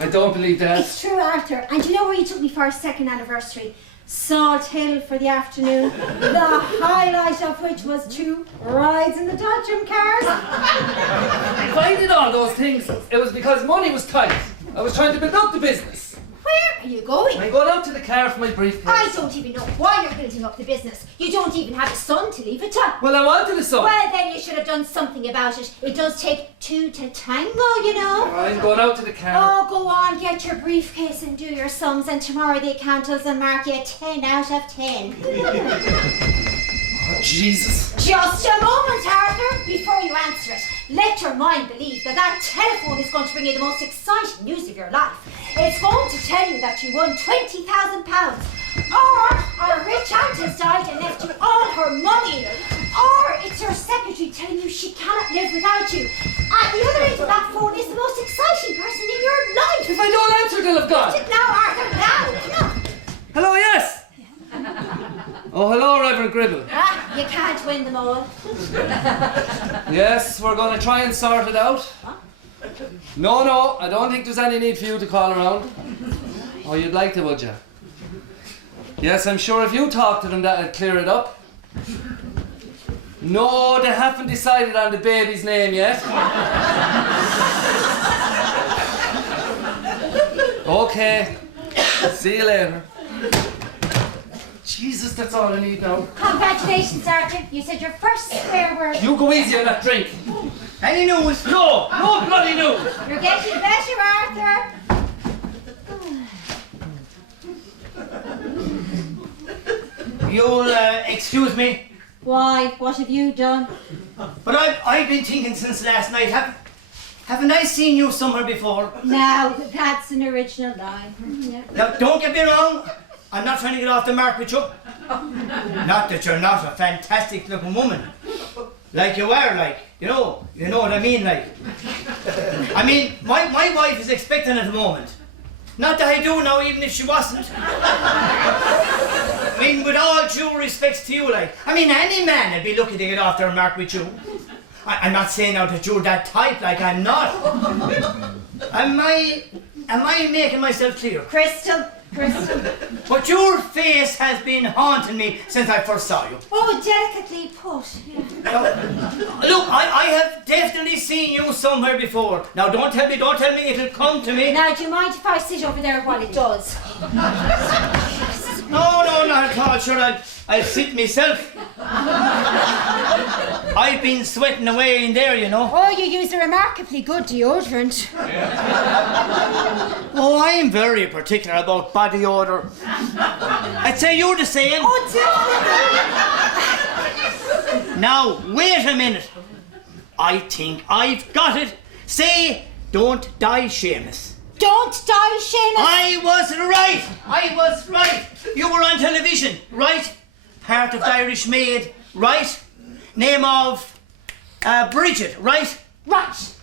I don't believe that. It's true, Arthur. And you know where you took me for our second anniversary? Salt Hill for the afternoon, the highlight of which was 2 rides in the Dodgem cars. If I did all those things, it was because money was tight. I was trying to build up the business. Where are you going? I'm going out to the car for my briefcase. I don't even know why you're building up the business. You don't even have a son to leave it to. Well, I wanted a son. Well, then you should have done something about it. It does take 2 to tango, you know. I'm going out to the car. Oh, go on, get your briefcase and do your sums, and tomorrow the accountants will mark you 10 out of 10. Oh, Jesus. Just a moment, Arthur, before you answer it. Let your mind believe that that telephone is going to bring you the most exciting news of your life. It's going to tell you that you won £20,000. Or our rich aunt has died and left you all her money. Or it's your secretary telling you she cannot live without you. At the other end of that phone is the most exciting person in your life. If I don't answer, they'll have gone. Sit now, Arthur, now. Hello, yes. Oh, hello, Reverend Gribble. Ah, you can't win them all. Yes, we're going to try and sort it out. Huh? No, I don't think there's any need for you to call around. Oh, you'd like to, would you? Yes, I'm sure if you talk to them, that'll clear it up. No, they haven't decided on the baby's name yet. Okay, see you later. Jesus, that's all I need now. Congratulations, Sergeant. You said your first swear word. You go easy on that drink. Any news? No bloody news. You're getting better, Arthur. You'll excuse me, Why? What have you done? but I've been thinking since last night. Haven't I seen you somewhere before? Now, that's an original line. Yeah. Now, don't get me wrong. I'm not trying to get off the mark with you. Not that you're not a fantastic looking woman. Like you are, like, you know what I mean, like. I mean, my wife is expecting at the moment. Not that I do now, even if she wasn't. I mean, with all due respects to you, like, I mean, any man would be lucky to get off their mark with you. I'm not saying now that you're that type, like, I'm not. Am I making myself clear? Crystal. But your face has been haunting me since I first saw you. Oh, delicately put. Now, look, I have definitely seen you somewhere before. Now, don't tell me it'll come to me. Now, do you mind if I sit over there while it does? No, not at all. Sure, I'll sit myself. I've been sweating away in there, you know. Oh, you use a remarkably good deodorant. Oh, I'm very particular about body odour. I'd say you're the same. Oh, Now, wait a minute. I think I've got it. Say, don't die, Seamus. Don't die, Seamus. I was right. You were on television, right? Part of the Irish Maid, right? Name of Bridget, right? Right.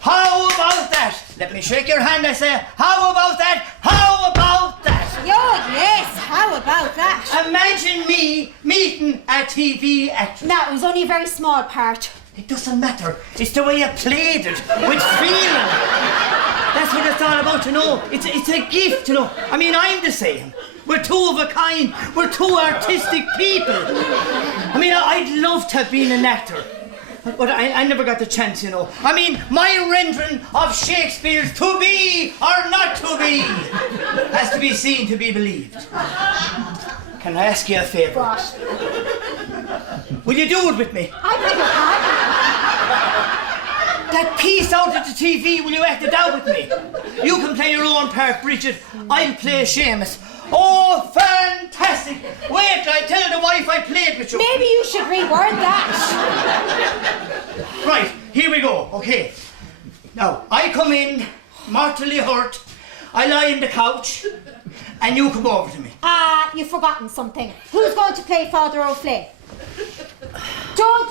How about that? Let me shake your hand, I say. How about that? How about that? Oh, yes, how about that? Imagine me meeting a TV actress. No, it was only a very small part. It doesn't matter. It's the way you played it, with feeling. That's what it's all about, you know. It's a gift, you know. I mean, I'm the same. We're two of a kind. We're two artistic people. I mean, I'd love to have been an actor. But I never got the chance, you know. I mean, my rendering of Shakespeare's to be or not to be has to be seen to be believed. Can I ask you a favour? What? Will you do it with me? I beg your pardon? That piece out at the TV, will you act it out with me? You can play your own part, Bridget. I'll play Seamus. Oh, fantastic! Wait till I tell the wife I played with you. Maybe you should reword that. Right, here we go, okay. Now, I come in, mortally hurt, I lie on the couch, and you come over to me. You've forgotten something. Who's going to play Father O'Flynn? Don't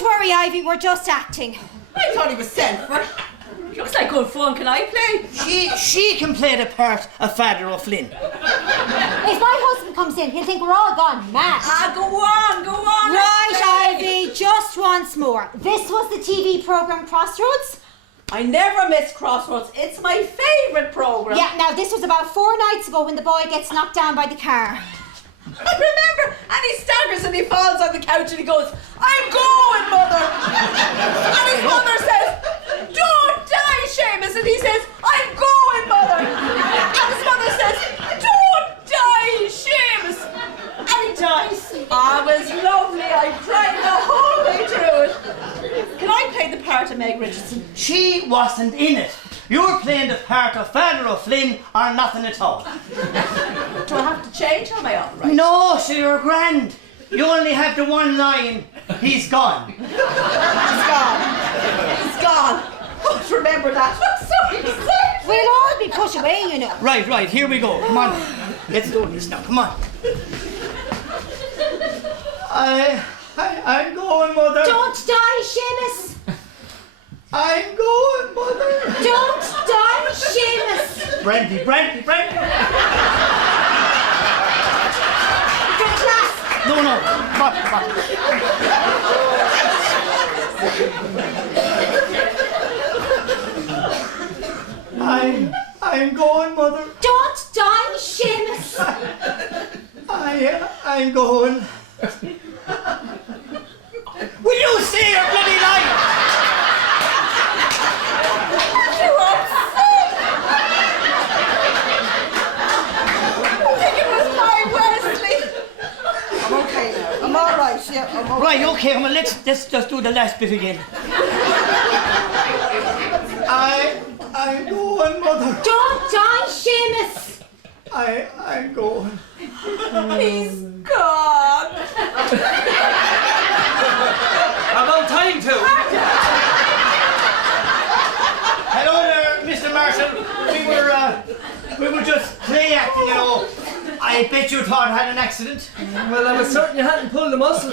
worry, Ivy, we're just acting. I thought he was sent for. Looks like good fun. Can I play? She can play the part of Father O'Flynn. If my husband comes in, he'll think we're all gone mad. Go on. Right, Ivy, just once more. This was the TV programme Crossroads? I never miss Crossroads. It's my favourite programme. Yeah, now this was about 4 nights ago when the boy gets knocked down by the car. I remember, and he staggers and he falls on the couch and he goes, I'm going, Mother! And his mother says, don't die, Seamus! And he says, I'm going, Mother! And his mother says, don't die, Seamus! And he dies. It was lovely. I cried the whole way through it. Can I play the part of Meg Richardson? She wasn't in it. You were playing the part of Father O'Flynn or nothing at all. Do I have to change or am I all right? No, so you're grand. You only have the one line, he's gone. He's gone. Oh, remember that. I'm so excited. We'll all be put away, you know. Right, here we go. Come on. Let's do this now, come on. I'm going, Mother. Don't die, Seamus. I'm going, Mother. Don't die, Seamus. Brandy. Drink glass. No. Fuck. I'm going, Mother. Don't die, Seamus. I'm going. Will you say your bloody life? I'm all right, yeah. I'm all Right, okay, well, let's just do the last bit again. I'm going, Mother. Don't die, Seamus. I'm going. He's gone. About time to. Hello there, Mr. Marshall. We were just play acting, you know. I bet you thought I had an accident. Well, I was certain you hadn't pulled the muscle.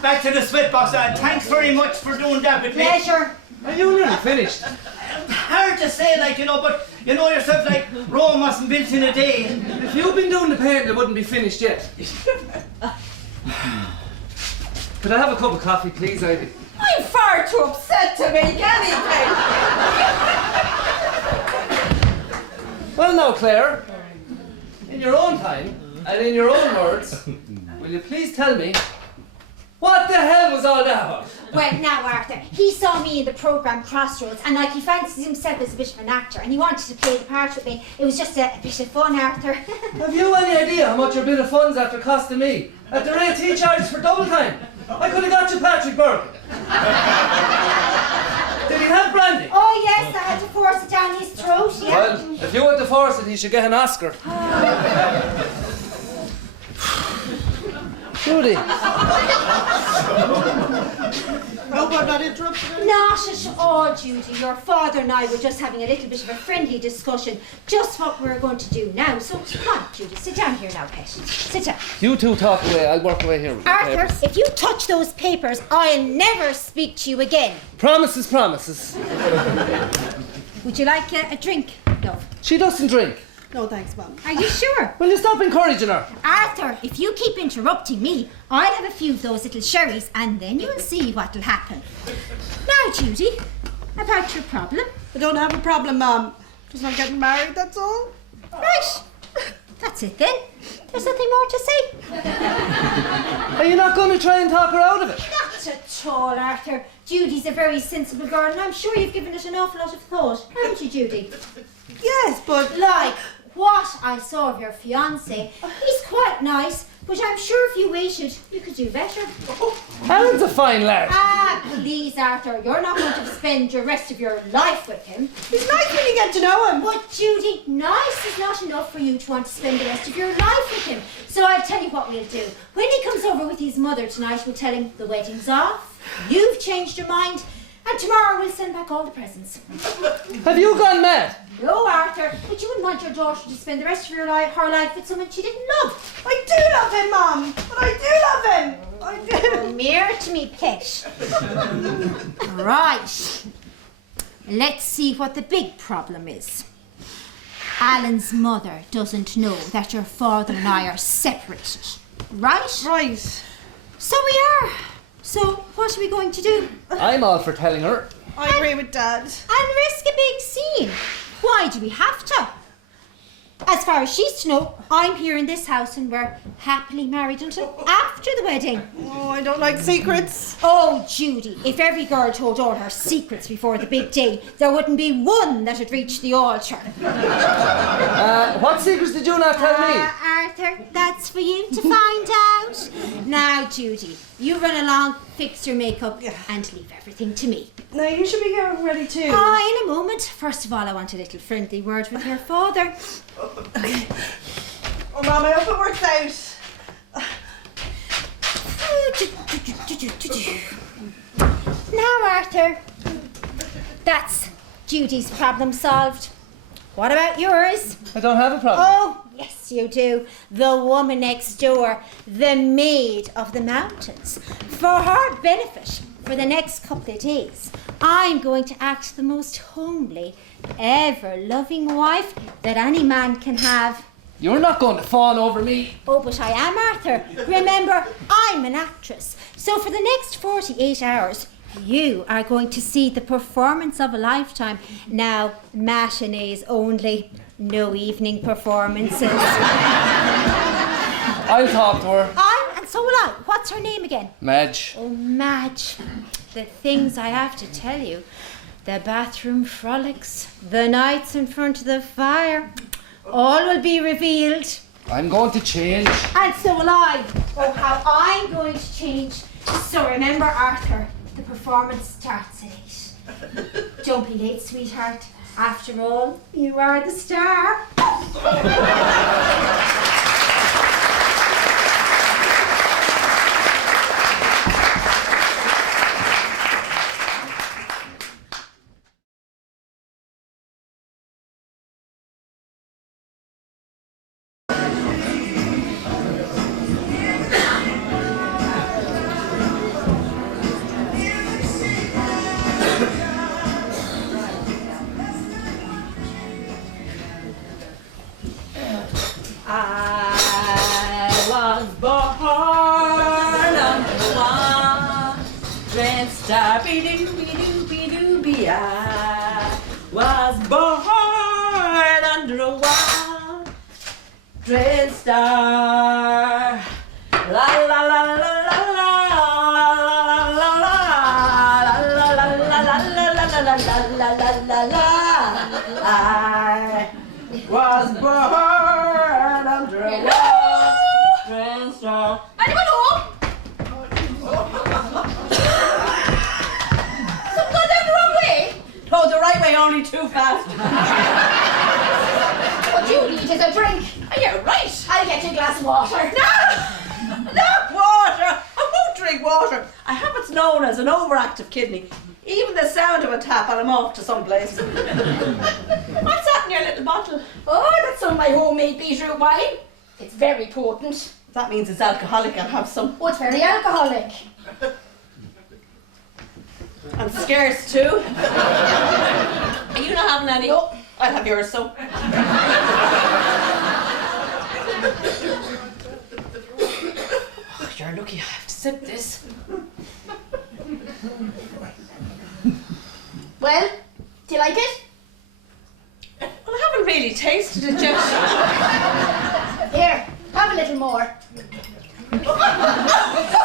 Back to the sweatbox. Thanks very much for doing that with me. Pleasure. Are you nearly finished? Hard hard to say, like, you know, but you know yourself, like, Rome wasn't built in a day. If you've been doing the painting, it wouldn't be finished yet. Could I have a cup of coffee, please, Ivy? I'm far too upset to make anything. Well now, Claire, in your own time, and in your own words, will you please tell me what the hell was all that about? Well, now, Arthur, he saw me in the programme Crossroads, and like he fancies himself as a bit of an actor, and he wanted to play the part with me. It was just a bit of fun, Arthur. Have you any idea how much your bit of fun's after costing me? At the rate he charges for double time, I could have got you Patrick Burke. Did he have brandy? Oh yes, I had to force it down his throat, yeah. Well, if you want to force it, he should get an Oscar. Judy. Hope I'm not interrupting. Not at all, Judy. Your father and I were just having a little bit of a friendly discussion, just what we're going to do now. So come on, Judy, sit down here now, pet. Sit down. You two talk away, I'll work away here with the Arthur, papers. if you touch those papers, I'll never speak to you again. Promises, promises. Would you like a drink? No. She doesn't drink. No thanks, Mum. Are you sure? Will you stop encouraging her? Arthur, if you keep interrupting me, I'll have a few of those little sherries and then you'll see what'll happen. Now, Judy, about your problem. I don't have a problem, Mum. Just not getting married, that's all. Right. That's it then. There's nothing more to say. Are you not going to try and talk her out of it? Not at all, Arthur. Judy's a very sensible girl and I'm sure you've given it an awful lot of thought. Haven't you, Judy? Yes, but Like what I saw of your fiancé. He's quite nice, but I'm sure if you waited, you could do better. Alan's a fine lad. Ah, please, Arthur, you're not going to spend the rest of your life with him. he's nice when you get to know him. But, Judy, nice is not enough for you to want to spend the rest of your life with him. So I'll tell you what we'll do. When he comes over with his mother tonight, we'll tell him the wedding's off, you've changed your mind, and tomorrow we'll send back all the presents. Have you gone mad? No, Arthur, but you wouldn't want your daughter to spend the rest of her life with someone she didn't love. I do love him, Mum. But I do love him. I do. Come here to me, pet. Right. Let's see what the big problem is. Alan's mother doesn't know that your father and I are separated, right? Right. So we are. So what are we going to do? I'm all for telling her. I agree with Dad. And risk a big scene. Why do we have to? As far as she's to know, I'm here in this house and we're happily married until after the wedding. Oh, I don't like secrets. Oh, Judy, if every girl told all her secrets before the big day, there wouldn't be one that had reached the altar. What secrets did you not tell me? Arthur, that's for you to find out. Now, Judy, you run along, fix your makeup, and leave everything to me. No, you should be getting ready too. In a moment. First of all, I want a little friendly word with your father. Okay. Oh, Mum, I hope it works out. Now, Arthur, that's Judy's problem solved. What about yours? I don't have a problem. Oh, yes, you do. The woman next door, the maid of the mountains. For her benefit, for the next couple of days, I'm going to act the most homely, ever-loving wife that any man can have. You're not going to fawn over me. Oh, but I am, Arthur. Remember, I'm an actress. So for the next 48 hours, you are going to see the performance of a lifetime. Now, matinees only, no evening performances. I'll talk to her. And so will I. What's her name again? Madge. Oh, Madge. The things I have to tell you. The bathroom frolics, the nights in front of the fire. All will be revealed. I'm going to change. And so will I. Oh, how I'm going to change. So remember, Arthur, the performance starts at 8. Don't be late, sweetheart. After all, you are the star. I was born under a wandering star. Be-doo-be-doo-be-doo-be. I was born under a wandering star. La la la la la la la la la la la la. I was born under a wandering star. Anyone home? Some go down the wrong way. No, the right way, only too fast. What you need is a drink. Are you right? I'll get you a glass of water. No! Not water! I won't drink water. I have what's known as an overactive kidney. Even the sound of a tap and I'm off to some place. What's that in your little bottle? Oh, that's some of my homemade beetroot wine. It's very potent. That means it's alcoholic. I'll have some. Oh, it's very alcoholic. And scarce too. Are you not having any? No. I'll have yours, so. Oh, you're lucky I have to sip this. Well, do you like it? Well, I haven't really tasted it yet. Here, have a little more.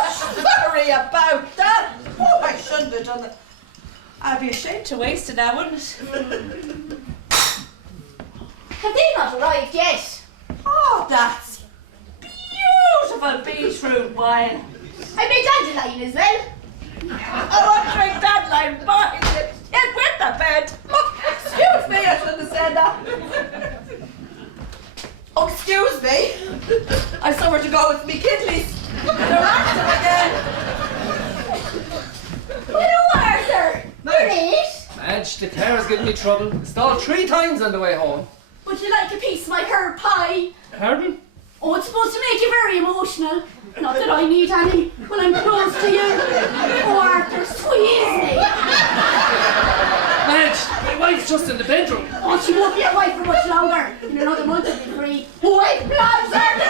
Sorry about that. Oh, I shouldn't have done that. I'd be ashamed to waste it now, wouldn't it? Have they not arrived yet? Oh, that's beautiful beetroot wine. I made dandelion as well. I won't drink that line wine. Get with the bed. Oh, excuse me, I shouldn't have said that. Oh, excuse me. I've somewhere to go with me kidneys. They're active again. Hello, Arthur. You're late. Madge, the car is giving me trouble. It stalled 3 times on the way home. Would you like a piece of my herb pie? Pardon? Oh, it's supposed to make you very emotional. Not that I need any when I'm close to you. Oh, Arthur, squeeze me. Madge, my wife's just in the bedroom. Oh, she won't be a wife for much longer. In another month she'll be free. Wait, blood, Arthur,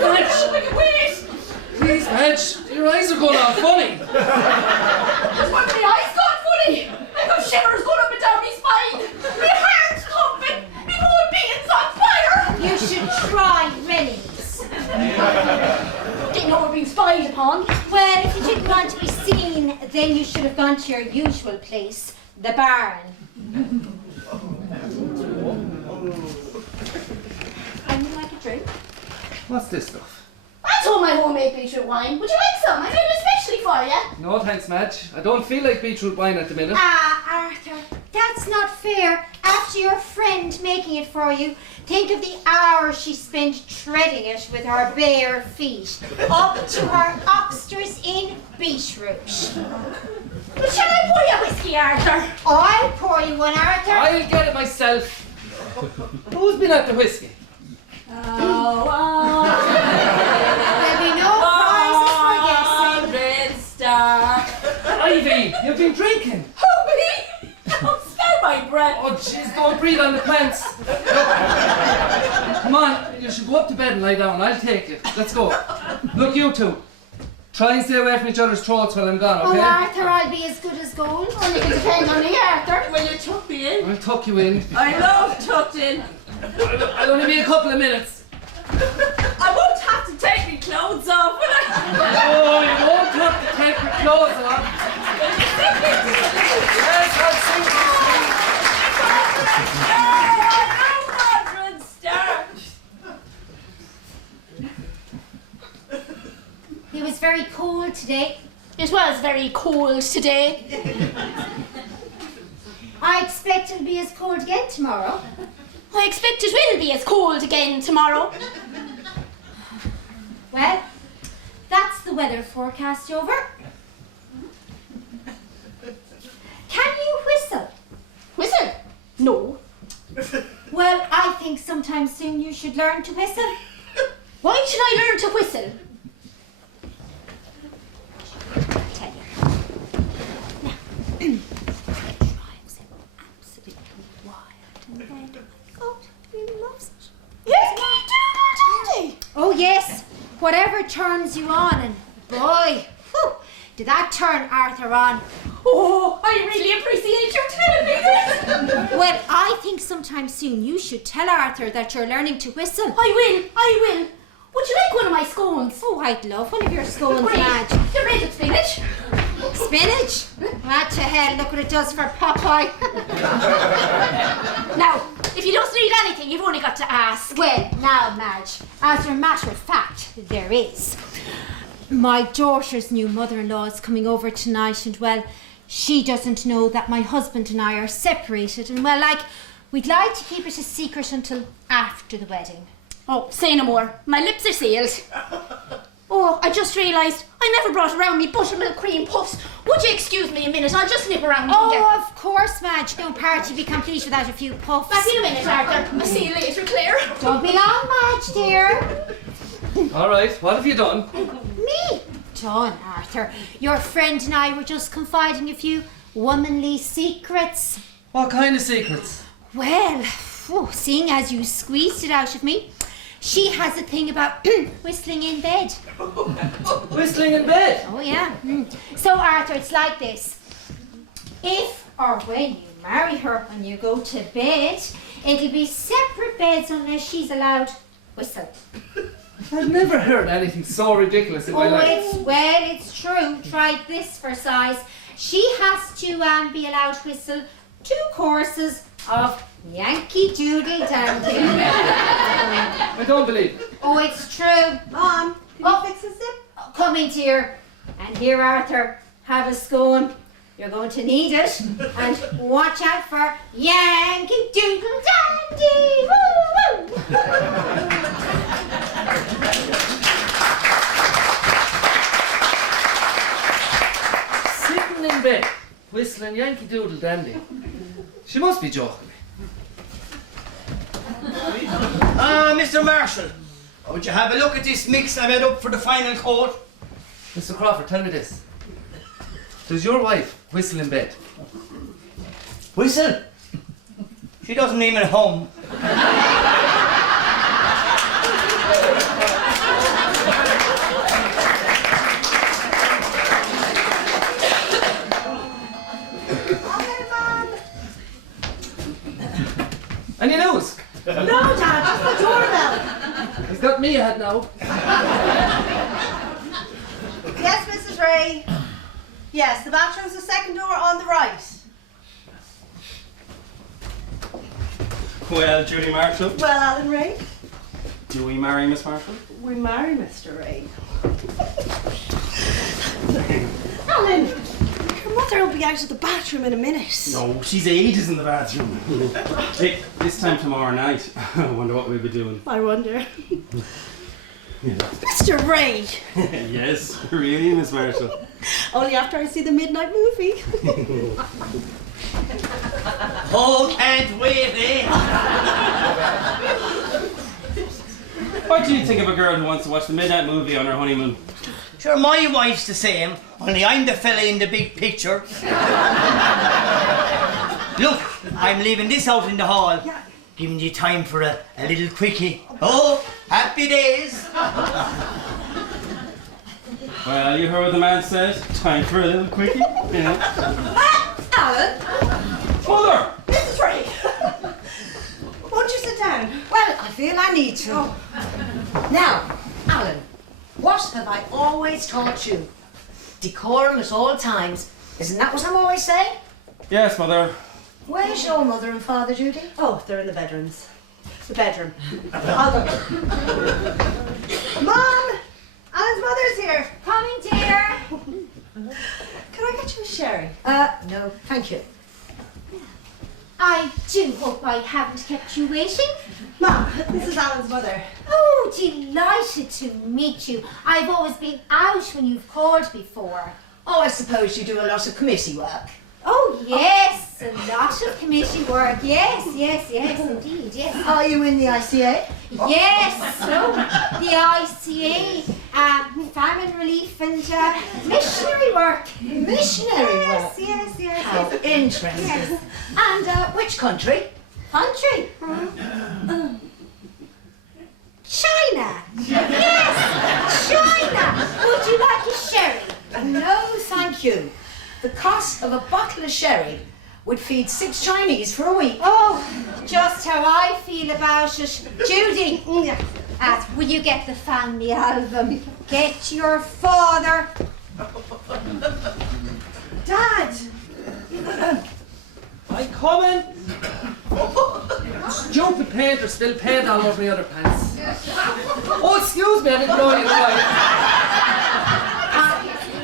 Madge! wait. Please, Madge, your eyes are going all funny. That's why my eyes got funny. I got shivers going up and down my spine. My heart's thumping. My whole being's on fire. You should try Rennie's. Didn't know we're being spied upon. Well, if you didn't want to be seen, then you should have gone to your usual place, the barn. And you like a drink? What's this stuff? That's all my homemade beetroot wine. Would you like some? I made it especially for you. No thanks, Madge. I don't feel like beetroot wine at the minute. Ah, Arthur, that's not fair. After your friend making it for you, think of the hours she spent treading it with her bare feet, up to her oxters in beetroot. But shall I pour you a whiskey, Arthur? I'll pour you one, Arthur. I'll get it myself. Who's been at the whiskey? Oh, There'll be no prizes for guessing. Red Star. Ivy, you've been drinking. Who, me? Don't smell my breath. Oh, jeez, don't breathe on the plants. Look. Come on, you should go up to bed and lie down. I'll take it. Let's go. Look, you two. Try and stay away from each other's throats while I'm gone, okay? Oh, Arthur, I'll be as good as gold. Only can depend on me, Arthur. Will you tuck me in? I'll tuck you in. I love tucked in. I'll only be a couple of minutes. I won't have to take my clothes off, will I? Oh, you won't have to take your clothes off. Yes, I'll sing Red Star. It was very cold today. It was very cold today. I expect it'll be as cold again tomorrow. I expect it will be as cold again tomorrow. Well, that's the weather forecast over. Can you whistle? Whistle? No. Well, I think sometime soon you should learn to whistle. Why should I learn to whistle? I'll tell you. Now, drives him absolutely wild. And then I got he loves Yankee Doodle Dandy! Oh yes, whatever turns you on, and boy, whew, did that turn Arthur on. Oh, I really appreciate you telling me this. Well, I think sometime soon you should tell Arthur that you're learning to whistle. I will. Would you like one of my scones? Oh, I'd love one of your scones, Great. Madge. They're made of spinach. Spinach? What to hell, look what it does for Popeye. Now, if you don't need anything, you've only got to ask. Well, now, Madge, as a matter of fact, there is. My daughter's new mother-in-law is coming over tonight, and well, she doesn't know that my husband and I are separated, and well, we'd like to keep it a secret until after the wedding. Oh, say no more. My lips are sealed. Oh, I just realised I never brought around me buttermilk cream puffs. Would you excuse me a minute? I'll just nip around and get... Oh, of course, Madge. No party be complete without a few puffs. Back in a minute, Arthur. I'll see you later, Claire. Don't be long, Madge, dear. All right, what have you done? Me? Done, Arthur. Your friend and I were just confiding a few womanly secrets. What kind of secrets? Well, seeing as you squeezed it out of me, she has a thing about whistling in bed. Whistling in bed? Oh, yeah. So, Arthur, it's like this. If or when you marry her and you go to bed, it'll be separate beds unless she's allowed whistle. I've never heard anything so ridiculous in my life. It's true. Try this for size. She has to be allowed to whistle 2 courses of Yankee Doodle Dandy. I don't believe it. Oh, it's true. Mom, can you fix a zip? Come in, dear. And here, Arthur, have a scone. You're going to need it. And watch out for Yankee Doodle Dandy. Woo, woo. Sitting in bed, whistling Yankee Doodle Dandy. She must be joking me. Mr. Marshall, would you have a look at this mix I made up for the final coat? Mr. Crawford, tell me this. Does your wife whistle in bed? Whistle? She doesn't even hum. And you lose. No, Dad, just the doorbell. He's got me ahead now. Yes, Mrs. Ray. Yes, the bathroom's the second door on the right. Well, Judy Marshall, Well, Alan Ray, do we marry Miss Marshall? we marry Mr. Ray. Alan, your mother will be out of the bathroom in a minute. No, she's ages in the bathroom. Hey, this time tomorrow night, I wonder what we'll be doing. I wonder. Mr. Ray! Yes, really, Miss Marshall. Only after I see the midnight movie. Oh, can't wait, eh? What do you think of a girl who wants to watch the midnight movie on her honeymoon? Sure, my wife's the same, only I'm the fella in the big picture. Look, I'm leaving this out in the hall. Giving you time for a little quickie. Oh, happy days. Well, you heard what the man said. Time for a little quickie. Yeah. Alan! Mother! Mrs. Ray! Won't you sit down? Well, I feel I need to. Now, Alan, what have I always taught you? Decorum at all times. Isn't that what I'm always saying? Yes, Mother. Where's your mother and father, Judy? Oh, they're in the bedrooms. The bedroom. I'll go. Mom! Alan's mother's here. Coming, dear. Can I get you a sherry? No, thank you. I do hope I haven't kept you waiting. Mom, this is Alan's mother. Oh, delighted to meet you. I've always been out when you've called before. Oh, I suppose you do a lot of committee work. Oh, yes, a lot of committee work. Yes, indeed, yes. Are you in the ICA? Yes, so the ICA, famine relief and missionary work. Missionary work? Yes. How interesting. Yes. And which country? Country. cost of a bottle of sherry would feed 6 Chinese for a week. Oh, just how I feel about it. Judy, will you get the family album? Get your father. Dad! I'm coming. Stupid painter spilled paint all over my other pants. Oh, excuse me, I didn't know you were.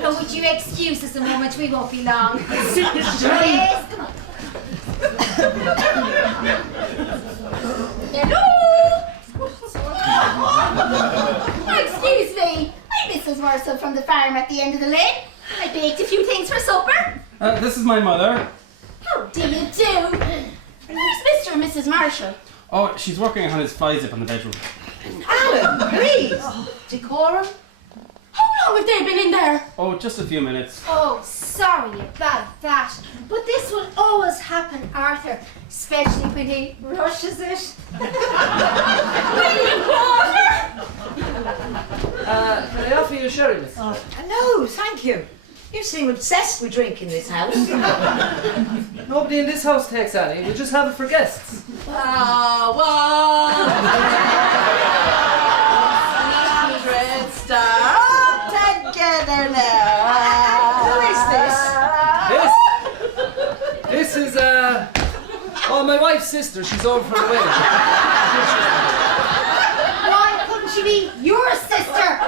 Oh, would you excuse us a moment? We won't be long. Sit, Mr. Johnny. Yes, come on. Hello! Excuse me. I'm Mrs. Worcel from the farm at the end of the lane. I baked a few things for supper. This is my mother. How do you do? Where's Mr. and Mrs. Marshall? Oh, she's working on his fly-zip in the bedroom. Alan, please. Decorum. How long have they been in there? Oh, just a few minutes. Oh, sorry about that. But this will always happen, Arthur, especially when he rushes it. William water! Can I offer you a sherry, miss? No, thank you. You seem obsessed with drink in this house. Nobody in this house takes any. We just have it for guests. Stop together now. Who is this? This is, my wife's sister. She's over for the wedding. Why couldn't she be your sister?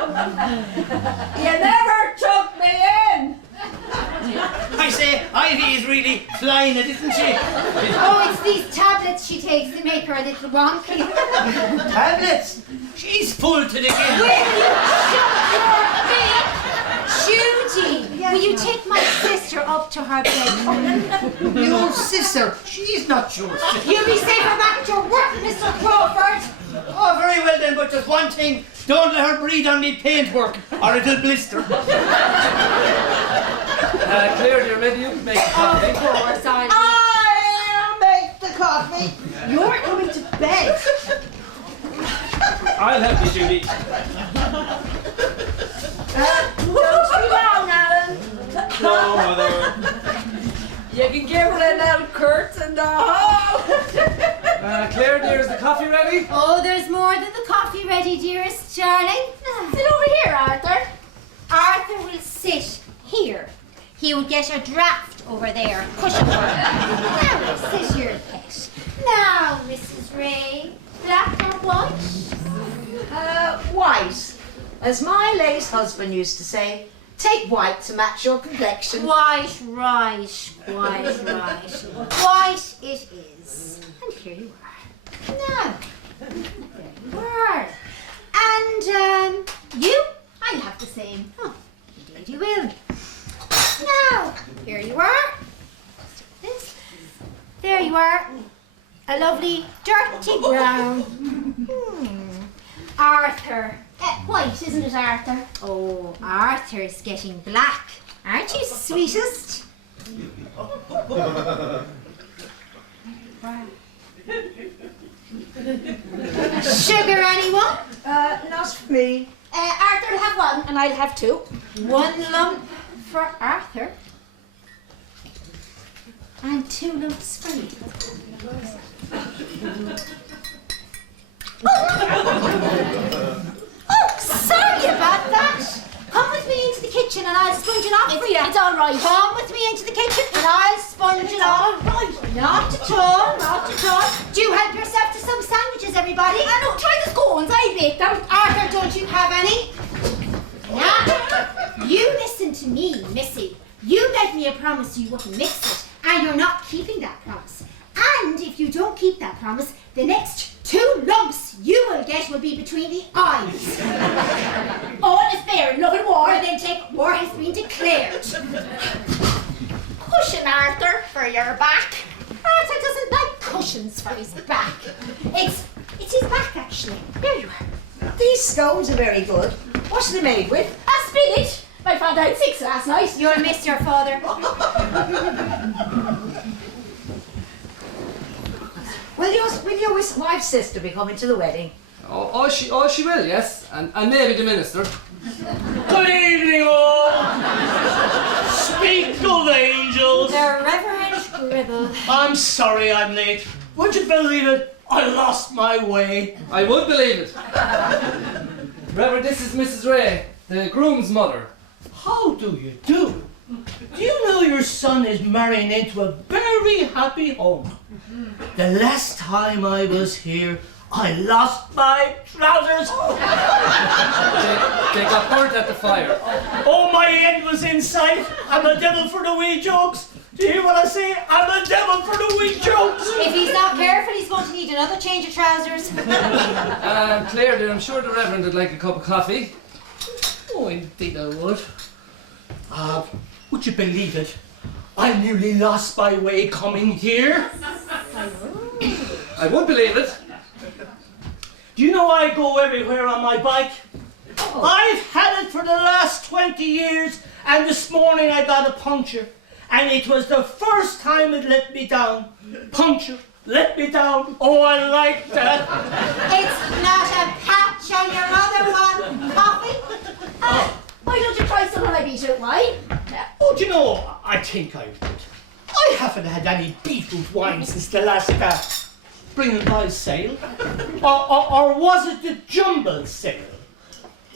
You never took me in. I say, Ivy is really flying it, isn't she? Oh, it's these tablets she takes to make her a little wonky. Tablets? She's full to the gills. Will you shut your face? Judy, will you take my sister up to her bedroom? Your sister? She's not your sister. You'll be safer back to work, Mr. Crawford. Oh, very well then, but just one thing. Don't let her breathe on me paintwork, or it'll blister. Claire, dear, maybe you can make a coffee. Of course, I'll make the coffee. You're coming to bed. I'll help you, Judy. Don't be long, Alan. No, mother. You can give her an out curtain the hall. Claire, dear, is the coffee ready? Oh, there's more than the coffee ready, dearest darling. Sit over here, Arthur. Arthur will sit here. He will get a draft over there, cushion for him. Now, sit here, pet. Now, Mrs. Ray, black or white? White. As my late husband used to say, take white to match your complexion. White, right. White it is. And here you are. Now, there you are. And, you? I'll have the same. Oh, indeed you will. Now, here you are. This. There you are. A lovely dirty brown. Arthur. White, isn't it, Arthur? Oh, Arthur's getting black. Aren't you, sweetest? Sugar, anyone? Not for me. Arthur will have one, and I'll have 2. 1 lump for Arthur. And 2 lumps for me. Oh, sorry about that. Come with me into the kitchen and I'll sponge it off for you. It's all right. Come with me into the kitchen and I'll sponge it off. Right. Not at all, not at all. Do help yourself to some sandwiches, everybody. I know, try the scones. I baked them. Arthur, don't you have any? Now, you listen to me, Missy. You made me a promise you wouldn't mix it, and you're not keeping that promise. And if you don't keep that promise, the next 2 lumps you will get will be between the eyes. All is fair in love and war, and then take war has been declared. Cushion, Arthur, for your back. Arthur doesn't like cushions for his back. It's his back, actually. There you are. These scones are very good. What are they made with? A spinach. My father had 6 last night. You'll miss your father. Will your wife's sister be coming to the wedding? Oh, she will, yes. And maybe the minister. Good evening, all. Speak the lady. terrible. I'm sorry I'm late. Would you believe it? I lost my way. I would believe it. Reverend, this is Mrs. Ray, the groom's mother. How do you do? Do you know your son is marrying into a very happy home? The last time I was here, I lost my trousers. They got burnt at the fire. Oh, my head was inside. I'm a devil for the wee jokes. Do you hear what I say? I'm a devil for the wee jokes. If he's not careful, he's going to need another change of trousers. Claire, dear, I'm sure the Reverend would like a cup of coffee. Oh, indeed I would. Would you believe it? I nearly lost my way coming here. I would believe it. Do you know I go everywhere on my bike? I've had it for the last 20 years, and this morning I got a puncture. And it was the first time it let me down. Puncture, let me down. Oh, I like that. It's not a patch on your other one. Coffee? Why don't you try some of my beetroot wine? Oh, do you know, I think I would. I haven't had any beetroot wine since the last bringing by sale. Or was it the jumble sale?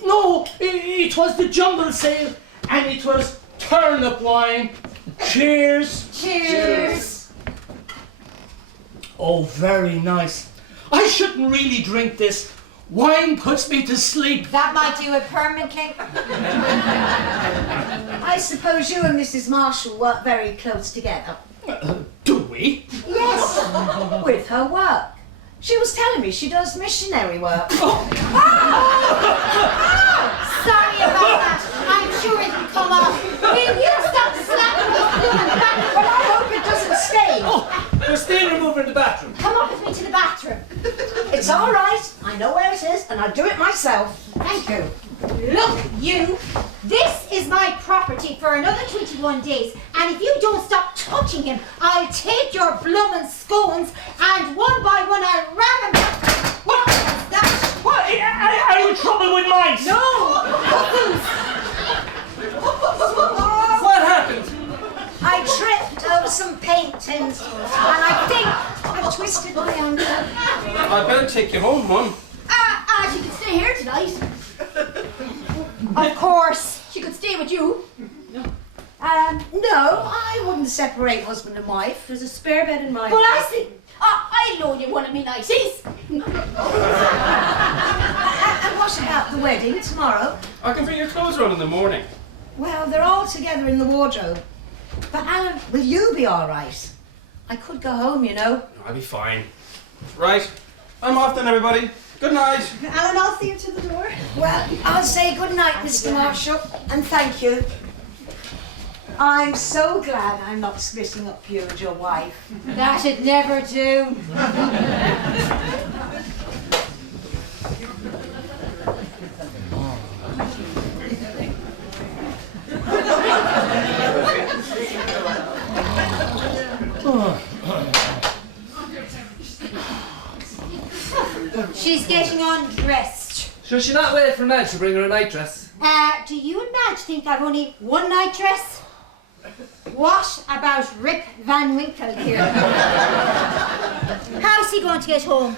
No, it was the jumble sale, and it was turnip wine. Cheers. Cheers. Oh, very nice. I shouldn't really drink this. Wine puts me to sleep. That might do it permanently. I suppose you and Mrs. Marshall work very close together. Do we? Yes, with her work. She was telling me she does missionary work. Sorry about that. I'm sure it'll come off. Will you stop slapping me doing that? Well, I hope it doesn't stay. We're staying remover in the bathroom. Come up with me to the bathroom. It's all right. I know where it is, and I'll do it myself. Thank you. Look, you. This is my property for another 21 days, and if you don't stop touching him, I'll take your bloomin' scones, and one by one I'll ram them. What was that? What? Are you in trouble with mice? No! What happened? I tripped over some paint tins, and I think I twisted my ankle. I better take you home, Mum. She could stay here tonight. Of course, she could stay with you. No, I wouldn't separate husband and wife. There's a spare bed in my Well, room. I see. I loan you one of me nighties. And what about the wedding tomorrow? I can bring your clothes around in the morning. Well, they're all together in the wardrobe. But Alan, will you be all right? I could go home, you know. I'll be fine. Right. I'm off then, everybody. Good night. Alan, I'll see you to the door. Well, I'll say good night, Mr. Marshall, and thank you. I'm so glad I'm not splitting up you and your wife. That'd never do. She's getting undressed. Should she not wait for Madge to bring her a nightdress? Do you and Madge think I've only one nightdress? What about Rip Van Winkle here? How's he going to get home?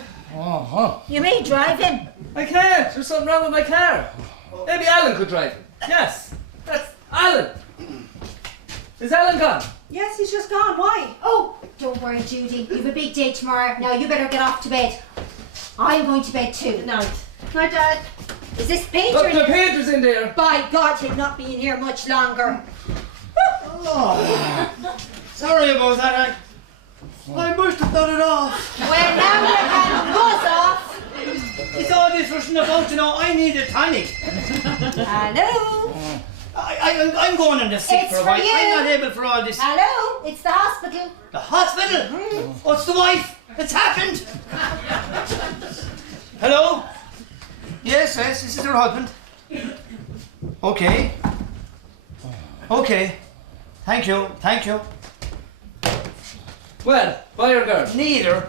You may drive him. I can't. There's something wrong with my car. Maybe Alan could drive it. Yes, that's Alan. Is Alan gone? Yes, he's just gone. Why? Oh, don't worry, Judy. You've a big day tomorrow. Now you better get off to bed. I'm going to bed too. Night. Night, Dad. Is this painter? Look, the painter's in there. By God, he'll not be in here much longer. Sorry about that. I must have done it off. Well, now you can buzz off. It's all this rushing about, you know. I need a tonic. Hello? I'm going on the sick It's for a for while. you. I'm not able for all this. Hello? It's the hospital. The hospital? What's the wife? It's happened. Hello? Yes, this is her husband. Okay. Okay. Thank you. Well, boy or girl? Neither.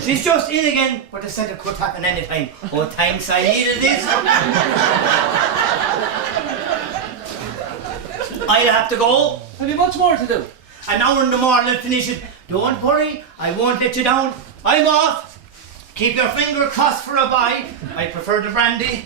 She's just in again, but they said it could happen anytime. Oh, thanks, I needed this. I'll have to go. Have you much more to do? An hour in the morning I'll finish it. Don't worry, I won't let you down. I'm off. Keep your finger crossed for a bye. I prefer the brandy.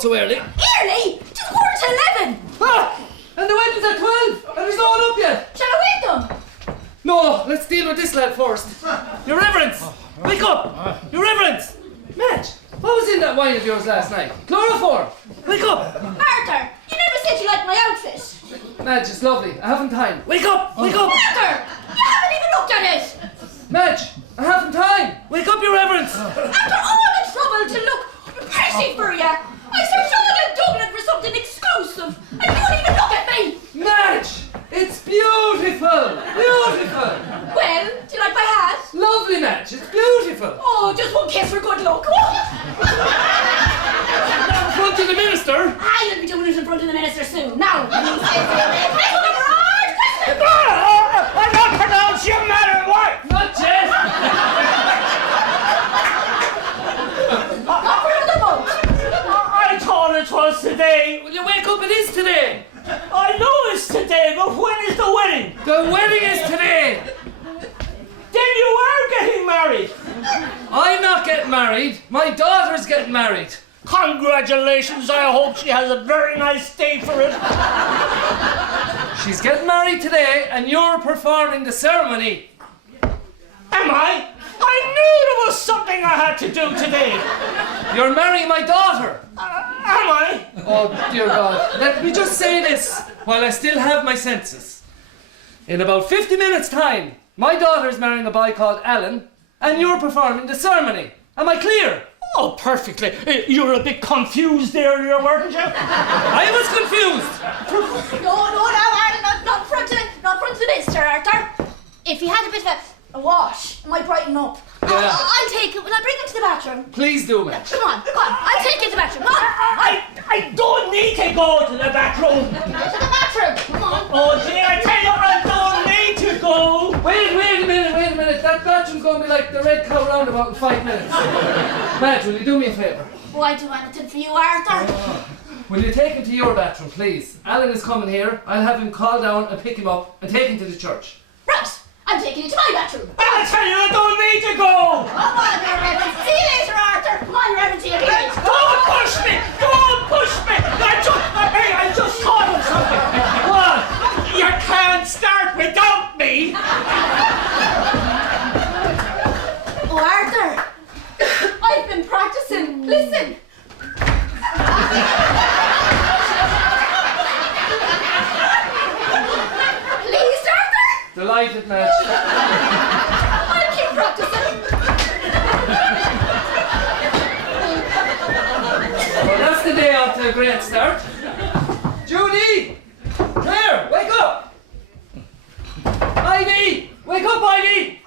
So early? Early? It's 11:15. Ah! And the wedding's at 12 and there's no one up yet. Shall I wake them? No, let's deal with this lad first. Your Reverence! Wake up! Your Reverence! Madge, what was in that wine of yours last night? Chloroform! Wake up! Arthur, you never said you liked my outfit. Madge, it's lovely. I haven't time. Wake up! Wake up! Arthur, you haven't even looked at it. Madge, I haven't time. Wake up, Your Reverence! After all the trouble to look pretty for you, I searched all in Dublin for something exclusive, and you won't even look at me! Madge! It's beautiful! Beautiful! Well, do you like my hat? Lovely, Madge. It's beautiful. Oh, just one kiss for good luck. In front of the minister? I'll be doing it in front of the minister soon. Now! I'm not pronounce you matter what! Not yet! Not for another month. I thought it was today. Will you wake up? It is today. I know it's today, but when is the wedding? The wedding is today. Then you are getting married. I'm not getting married. My daughter's getting married. Congratulations, I hope she has a very nice day for it. She's getting married today and you're performing the ceremony. Am I? I knew there was something I had to do today. You're marrying my daughter. Am I? Oh, dear God. Let me just say this while I still have my senses. In about 50 minutes' time, my daughter's marrying a boy called Alan and you're performing the ceremony. Am I clear? Oh, perfectly. You were a bit confused earlier, weren't you? I was confused. No, Alan, not front of the minister, Arthur. If he had a bit of a wash, it might brighten up. Yeah. I'll take it. Will I bring him to the bathroom? Please do, Madge. Come on. I'll take you to the bathroom. Come on. I don't need to go to the bathroom. To the bathroom. Come on. Oh, gee, I tell you, I don't need to go. Wait a minute. That bathroom's going to be like the Red Cow roundabout in 5 minutes. Madge, will you do me a favour? Oh, I do anything for you, Arthur. Will you take him to your bathroom, please? Alan is coming here. I'll have him call down and pick him up and take him to the church. Right. I'm taking you to my bathroom. I tell you, I don't need to go. Come on, your Reverend. See you later, Arthur. Come on, your Reverend, see you later. Don't push me! Don't push me! I just thought of something. What? You can't start without me. Oh, Arthur. I've been practicing. Listen. Please, Arthur. Delighted, Madge. I'll keep practicing. Well, that's the day off to a great start. Judy! Claire, wake up! Ivy! Wake up, Ivy!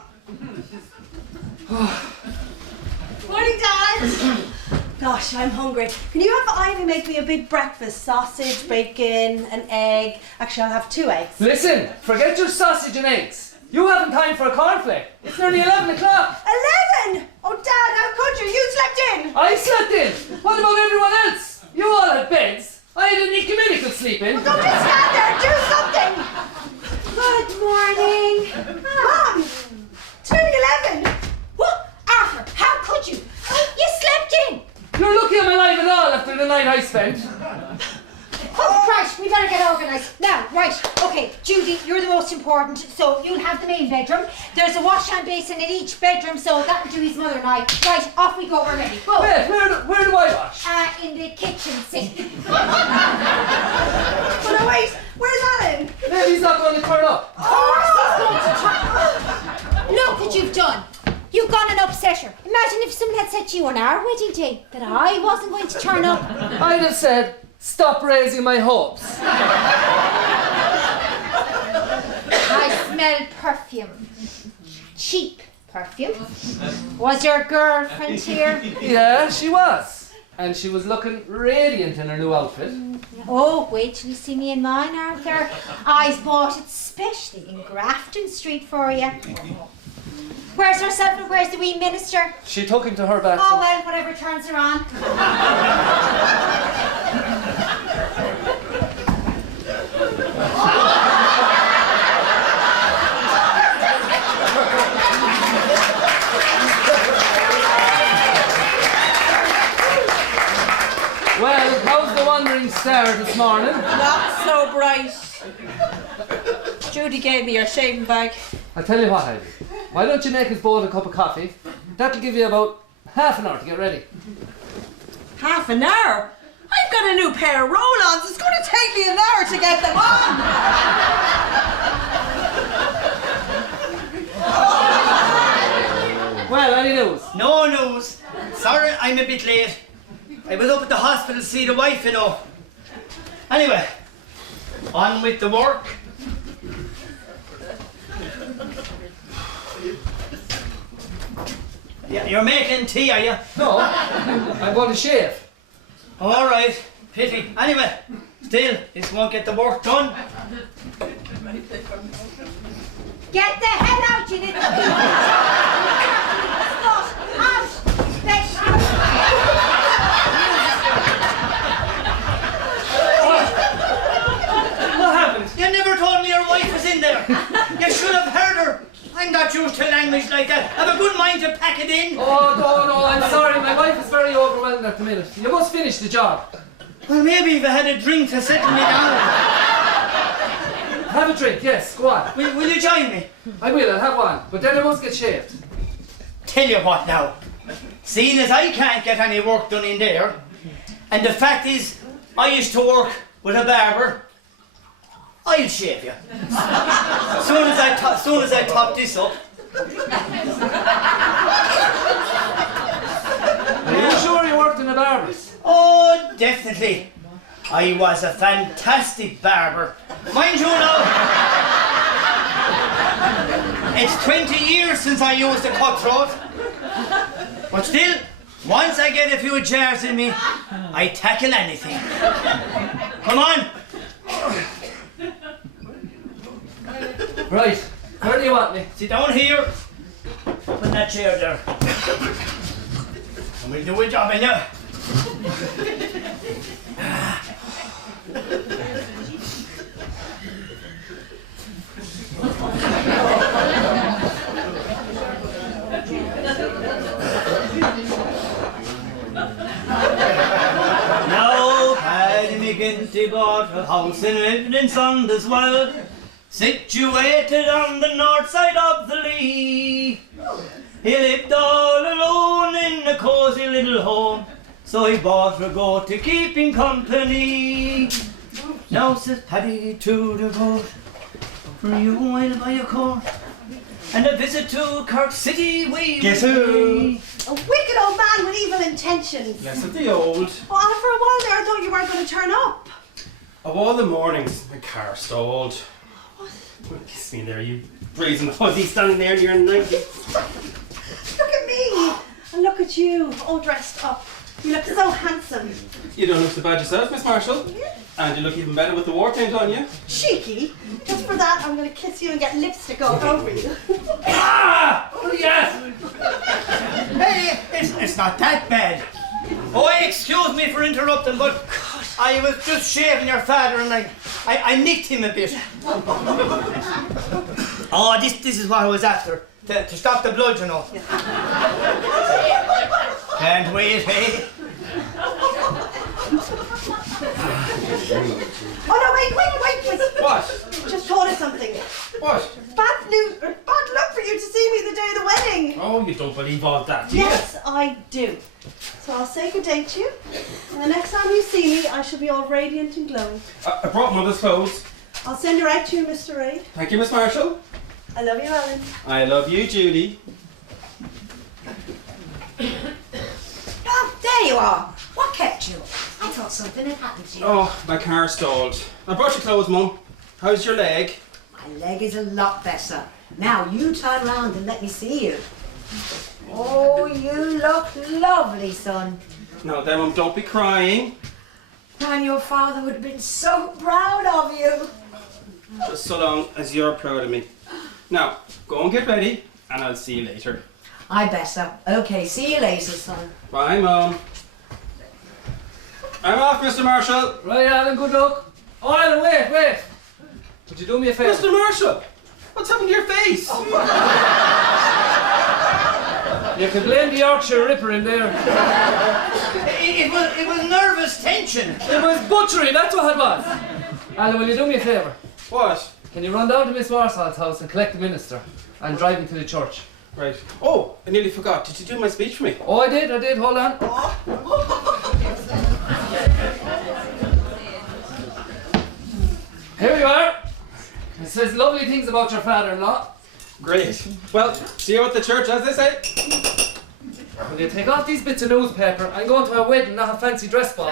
Morning, Dad. Gosh, I'm hungry. Can you have Ivy make me a big breakfast? Sausage, bacon, an egg. Actually, I'll have 2 eggs. Listen, forget your sausage and eggs. You haven't time for a cornflake. It's nearly 11 o'clock. 11! Oh, Dad, how could you? You slept in. I slept in. What about everyone else? You all had beds. I had an ecumenical sleep in. Well, don't just stand there. Do something. Good morning. Mom, it's nearly 11. What? Arthur, how could you? You slept in. You're lucky I'm alive at all after the night I spent. Oh, right, we better get organised. Now, right, Okay, Judy, you're the most important, so you'll have the main bedroom. There's a wash hand basin in each bedroom, so that'll do his mother and I. Right, off we go, we're ready. Go. Wait, where do I wash? In the kitchen sink. But no, wait, where's Alan? Maybe he's not going to turn up. Of course he's going to turn. Look what you've done. You've gone and upset her. Imagine if someone had said to you on our wedding day that I wasn't going to turn up. I'd have said, stop raising my hopes. I smell perfume. Cheap perfume. Was your girlfriend here? Yeah, she was. And she was looking radiant in her new outfit. Oh, wait till you see me in mine, Arthur. I bought it specially in Grafton Street for you. Where's herself and where's the wee minister? She took him to her Oh, bathroom. well, whatever turns her on. Well, how's the wandering star this morning? Not so bright. Judy gave me your shaving bag. I'll tell you what, Heidi. Why don't you make us both a cup of coffee? That'll give you about half an hour to get ready. Half an hour? I've got a new pair of roll-ons. It's going to take me an hour to get them on. Well, any news? No news. Sorry, I'm a bit late. I was up at the hospital to see the wife, you know. Anyway, on with the work. Yeah, you're making tea, are you? No, I'm going to shave. All right, pity. Anyway, still, this won't get the work done. Get the hell out, you little bitch! Out! What happened? You never told me your wife was in there. You should have heard her. I'm not used to language like that. Have a good mind to pack it in. Oh, no, I'm sorry. My wife is very overwhelmed at the minute. You must finish the job. Well, maybe if I had a drink to settle me down. Have a drink, yes, go on. Will you join me? I will, I'll have one. But then I must get shaved. Tell you what now. Seeing as I can't get any work done in there, and the fact is, I used to work with a barber, I'll shave you. Soon as I top this up. Are you sure you worked in a barber's? Oh, definitely. I was a fantastic barber. Mind you now, it's 20 years since I used a cutthroat. But still, once I get a few jars in me, I tackle anything. Come on. Right, where do you want me? Sit down here. Up in that chair there. And we'll do a job in you. Now, Paddy McGinty bought a house and lived in Saunders-Wild, situated on the north side of the Lee. He lived all alone in a cosy little home, so he bought a goat to keep him company. Now says Paddy to the goat, for you I'll buy a coat, and a visit to Cork City we Guess will who? pay. A wicked old man with evil intentions. Less of the old. Oh, and for a while there I thought you weren't going to turn up. Of all the mornings, my car stalled. Kiss me there, you brazen fuzzy standing there in your 90s. Look at me. And look at you, all dressed up. You look so handsome. You don't look so bad yourself, Miss Marshall. And you look even better with the war paint on you. Cheeky. Just for that, I'm going to kiss you and get lipstick all over you. Ah! Oh, yes! Hey, it's not that bad. Oh, excuse me for interrupting, but I was just shaving your father and I nicked him a bit. Oh, this is what I was after. To stop the blood, you know. Can't wait, hey? Oh no, wait. What? Just you something. What? Bad luck for you to see me the day of the wedding. Oh, you don't believe all that, do you? Yes, I do. So I'll say good day to you. And the next time you see me, I shall be all radiant and glowing. I brought Mother's clothes. I'll send her out to you, Mr. Ray. Thank you, Miss Marshall. I love you, Alan. I love you, Judy. Oh, there you are. What kept you? I thought something had happened to you. Oh, my car stalled. I brought your clothes, Mum. How's your leg? My leg is a lot better. Now you turn round and let me see you. Oh, you look lovely, son. No, then, Mum, don't be crying. And your father would have been so proud of you. Just so long as you're proud of me. Now, go and get ready, and I'll see you later. I better. Okay, see you later, son. Bye, Mum. I'm off, Mr. Marshall. Right, Alan, good luck. Oh, Alan, wait. Would you do me a favour? Mr. Marshall, what's happened to your face? You can blame the Yorkshire Ripper in there. It was nervous tension. It was butchery, that's what it was. Alan, will you do me a favour? What? Can you run down to Miss Warsaw's house and collect the minister and drive him to the church? Right. Oh, I nearly forgot. Did you do my speech for me? Oh, I did, hold on. Here you are. It says lovely things about your father-in-law. Great. Well, see you at the church, as they say. Will you take off these bits of newspaper? I'm going to a wedding, not a fancy dress ball.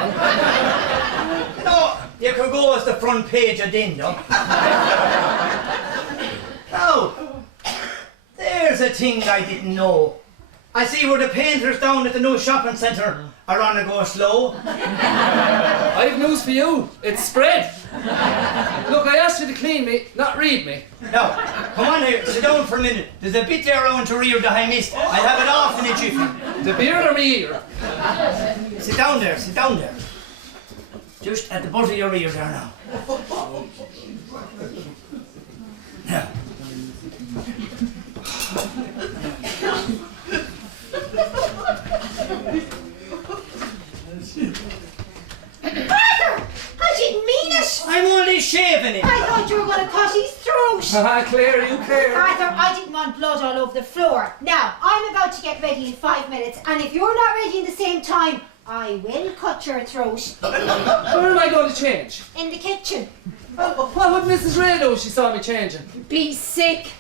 No, you could go as the front page of Dindo. Now, there's a thing I didn't know. I see where the painters down at the new shopping centre are on a go slow. I've news for you. It's spread. Look, I asked you to clean me, not read me. Now, come on here, sit down for a minute. There's a bit there around your ear that I missed. I'll have it off in a jiffy. The beard or me ear? Sit down there. Just at the butt of your ear there now. Now. Arthur! I didn't mean it! I'm only shaving it. I thought you were going to cut his throat! Claire, you clear. Arthur, I didn't want blood all over the floor. Now, I'm about to get ready in 5 minutes, and if you're not ready in the same time, I will cut your throat. Where am I going to change? In the kitchen. What would Mrs. Ray do if she saw me changing? Be sick.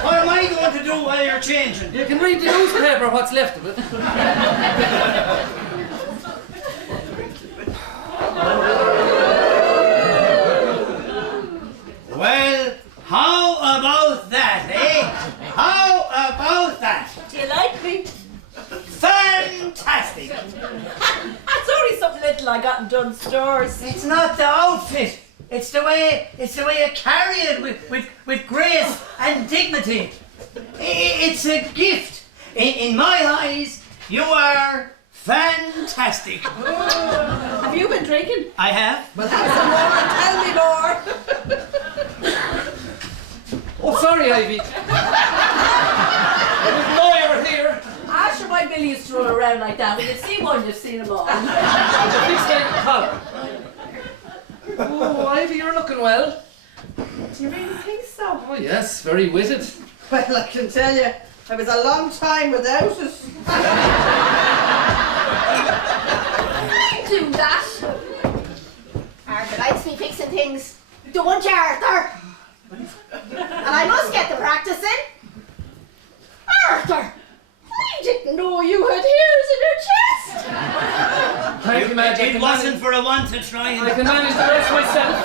What am I going to do while you're changing? You can read the newspaper, what's left of it. Well, how about that, eh? How about that? Do you like me? Fantastic! That's only something little I got in Dunn stores. It's not the outfit. It's the way you carry it with grace and dignity. It's a gift. In my eyes, you are fantastic. Have you been drinking? I have. Well, have some more and tell me more. Oh, sorry, Ivy. There's a lawyer here. After my Billy used to run around like that, when you see one, you've seen them all. There's a big snake collar. Oh, Ivy, you're looking well. Do you really think so? Oh, yes, very witted. Well, I can tell you, I was a long time without it. I do that. Arthur likes me fixing things. Don't you, Arthur? And I must get the practice in. Arthur! I didn't know you had hairs in your chest. Thank you, Madge. It wasn't for a want to try. I can manage the rest myself.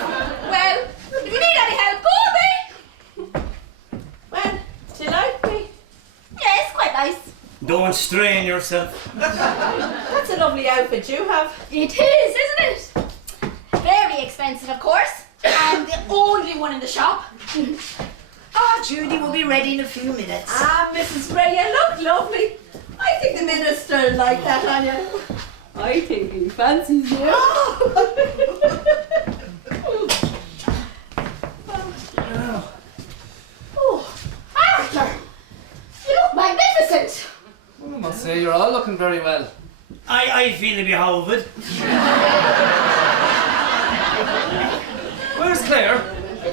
Well, if you need any help, call me. Well, do you like me? Yes, quite nice. Don't strain yourself. That's a lovely outfit you have. It is, isn't it? Very expensive, of course. And the only one in the shop. Oh, Judy will be ready in a few minutes. Ah, Mrs. Ray, you look lovely. I think the minister like that on you. I think he fancies you. Oh, Arthur! You look magnificent. I must say, you're all looking very well. I feel a bit hovered. Claire?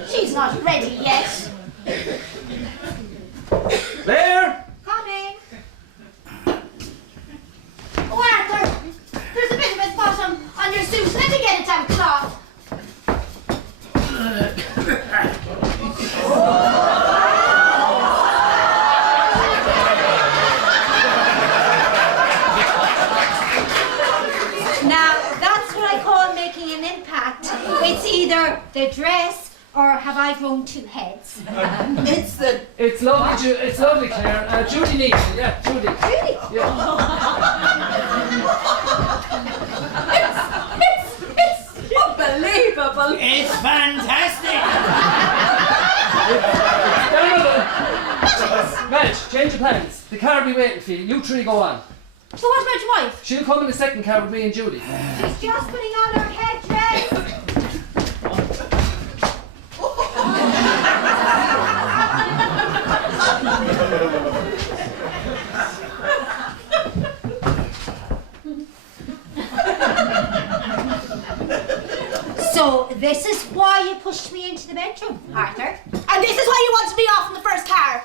She's not ready yet. Claire? Coming. Oh, Arthur, there's a bit of a spot on your suit. Let me get a damn cloth. Now, that's what I call making an impact. It's either the dress or have I grown two heads? It's lovely, it's lovely, Claire. Judy needs you. Yeah, Judy. Really? Yeah. It's unbelievable. It's fantastic. Reg, change of plans. The car will be waiting for you. You three go on. So what about your wife? She'll come in the second car with me and Judy. She's just putting on her headdress. So this is why you pushed me into the bedroom, Arthur. And this is why you wanted me off in the first car.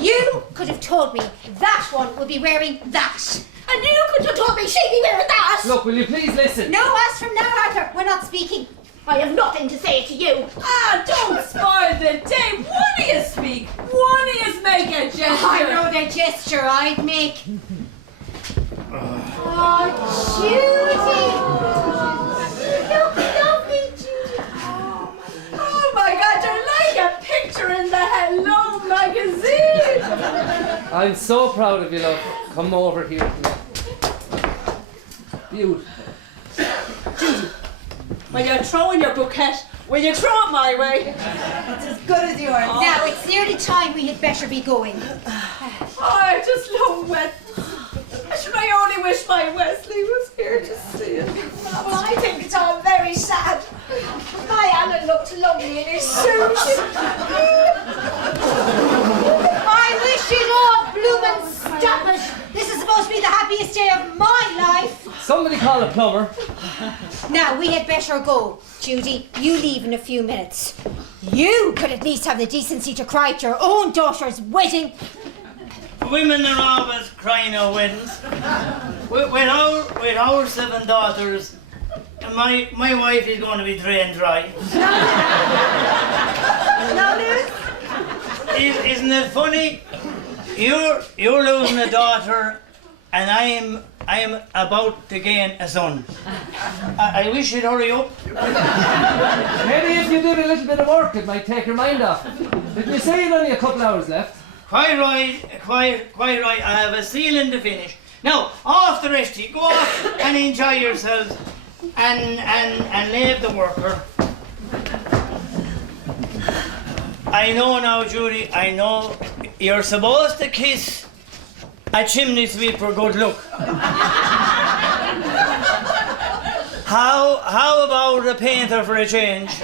You could have told me that one would be wearing that. And you could have told me she'd be wearing that. Look, will you please listen? No, as from now, Arthur, we're not speaking. I have nothing to say to you. Don't spoil the day. One of you speak. One of you make a gesture. I know the gesture I'd make. Oh, Judy! Look lovely, Judy. Oh my God, you're like a picture in the Hello magazine. I'm so proud of you, love. Come over here. Beautiful. When you're throwing your bouquet, will you throw it my way? It's as good as yours. Now, it's nearly time we had better be going. Oh, I just love wet. Should I only wish my Wesley was here to see it? Well, I think it's all very sad. My Alan looked lovely in his suit. I wish you'd all bloom and stop it. This is supposed to be the happiest day of my life. Somebody call a plumber. Now, we had better go. Judy, you leave in a few minutes. You could at least have the decency to cry at your own daughter's wedding. Women are always crying at weddings. With our 7 daughters, my wife is going to be drained dry. No news? Isn't it funny? You're losing a daughter, and I am about to gain a son. I wish you'd hurry up. Maybe if you did a little bit of work, it might take your mind off it. Did you say you'd only a couple hours left? Quite right. I have a ceiling to finish. Now, off the rest of you, go off and enjoy yourselves and leave the worker. I know now, Judy, I know you're supposed to kiss a chimney sweep for good luck. How about a painter for a change?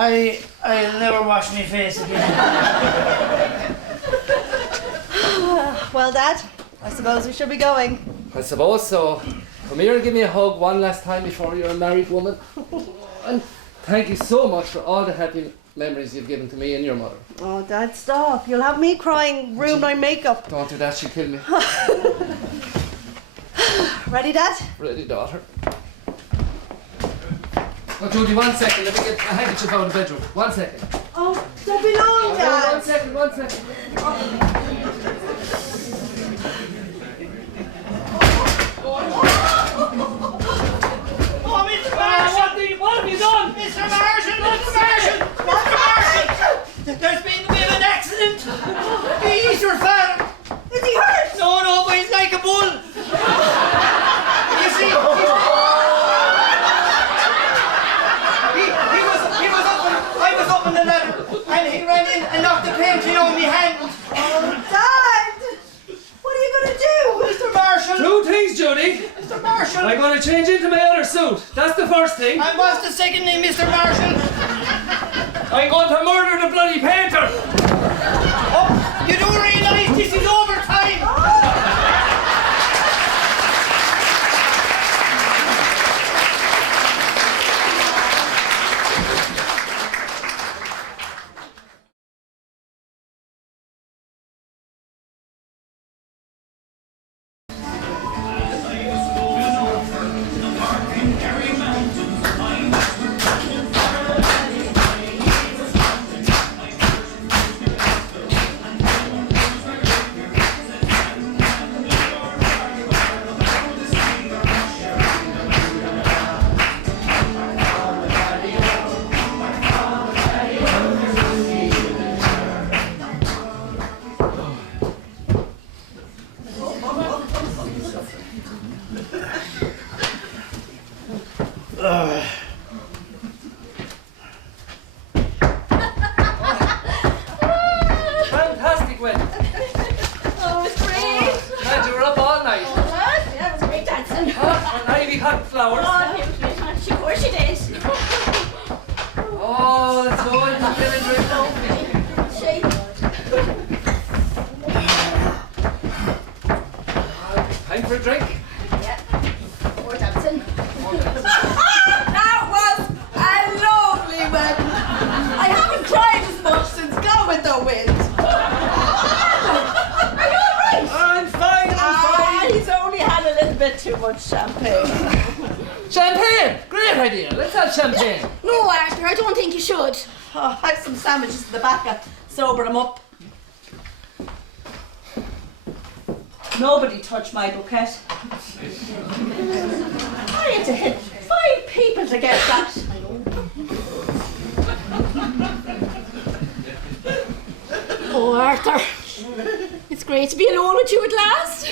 I'll never wash my face again. Well, Dad, I suppose we should be going. I suppose so. Come here and give me a hug one last time before you're a married woman. And thank you so much for all the happy memories you've given to me and your mother. Oh, Dad, stop. You'll have me crying, ruin my makeup. Don't do that, she'll kill me. Ready, Dad? Ready, daughter. Oh, Judy, 1 second. Let me get a handkerchief out of the bedroom. 1 second. Oh, don't be long, Dad. 1 second, 1 second. Oh, Mr. Marshall! What have you done? Mr. Marshall! There's been a bit of an accident. He's your father. Is he hurt? No, but he's like a bull. You see, I was up on the ladder, and he ran in and knocked the painting on my hand. Oh, Dad! What are you going to do? Mr. Marshall! 2 things, Judy. Mr. Marshall! I'm going to change into my other suit. That's the first thing. And what's the second name, Mr. Marshall? I'm going to murder the bloody painter. Oh, you do realise this is overtime? peacock flowers. Oh, beautiful. Of course she did. Oh, let's go in and get a drink. Time for a drink? Yeah. Or dancing. That was a lovely wedding. I haven't cried as much since Gone with the Wind. Are you alright? I'm fine, He's only had a little bit too much champagne. Champagne! Great idea. Let's have champagne. No, Arthur, I don't think you should. Oh, I have some sandwiches in the back. Sober him up. Nobody touched my bouquet. I had to hit 5 people to get that. Oh, Arthur. It's great to be alone with you at last.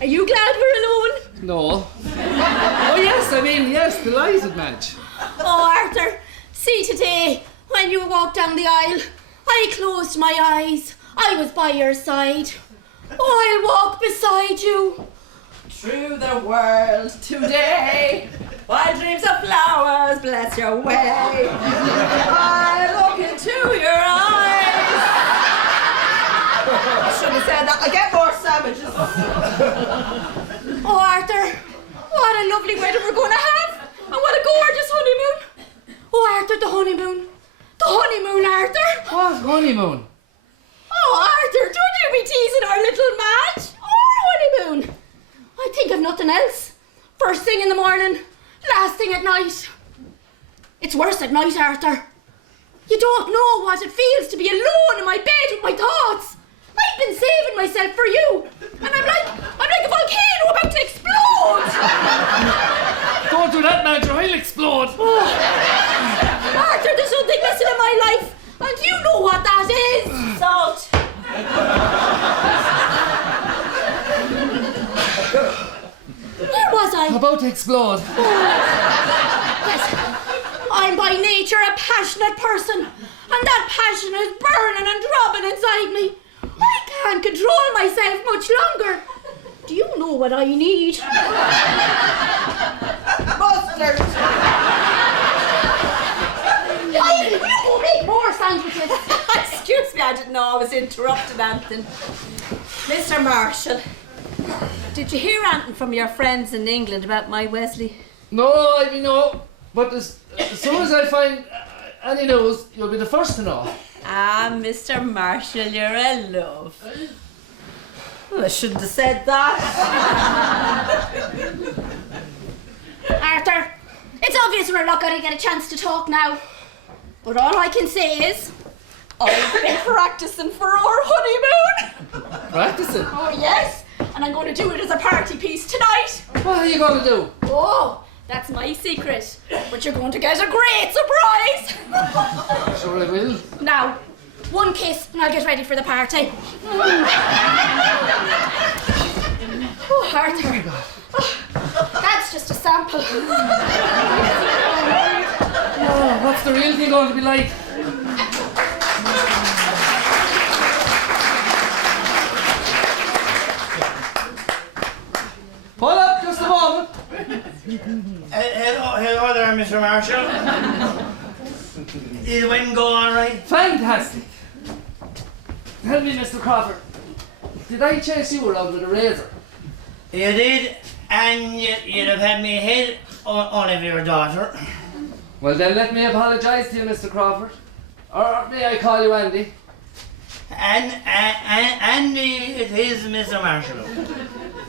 Are you glad we're alone? No. Oh, yes, yes, delighted, Madge. Oh, Arthur, see today, when you walked down the aisle, I closed my eyes. I was by your side. Oh, I'll walk beside you. Through the world today, while dreams of flowers bless your way, I look into your eyes. I should have said that. I'll get more sandwiches. Oh, Arthur, what a lovely wedding we're going to have. And what a gorgeous honeymoon. Oh, Arthur, the honeymoon. The honeymoon, Arthur. What honeymoon? Oh, Arthur, don't you be teasing our little match. Our honeymoon. I think of nothing else. First thing in the morning, last thing at night. It's worse at night, Arthur. You don't know what it feels to be alone in my bed with my thoughts. I've been saving myself for you, and I'm like a volcano about to explode. Don't do that, Madge, or I'll explode. Oh. Arthur, there's something missing in my life, and you know what that is. Salt. Where was I? About to explode. Yes, I'm by nature a passionate person, and that passion is burning and throbbing inside me. I can't control myself much longer. Do you know what I need? Mustard. Will you go make more sandwiches? Excuse me, I didn't know I was interrupting anything. Mr. Marshall, did you hear anything from your friends in England about my Wesley? No, no. But as soon as I find any news, you'll be the first to know. Ah, Mr. Marshall, you're a love. Well, I shouldn't have said that. Arthur, it's obvious we're not going to get a chance to talk now. But all I can say is, I've been practicing for our honeymoon. Practicing? oh yes, and I'm going to do it as a party piece tonight. What are you going to do? Oh, that's my secret. But you're going to get a great surprise. Sure I will. Now, one kiss and I'll get ready for the party. Oh, Arthur. Oh, that's just a sample. Oh, what's the real thing going to be like? Hold up, just a moment. Hello there, Mr. Marshall. Did the wedding go all right? Fantastic. Tell me, Mr. Crawford, did I chase you around with a razor? You did, and you'd have had me head on of your daughter. Well, then let me apologise to you, Mr. Crawford. Or may I call you Andy? And Andy, it is Mr. Marshall.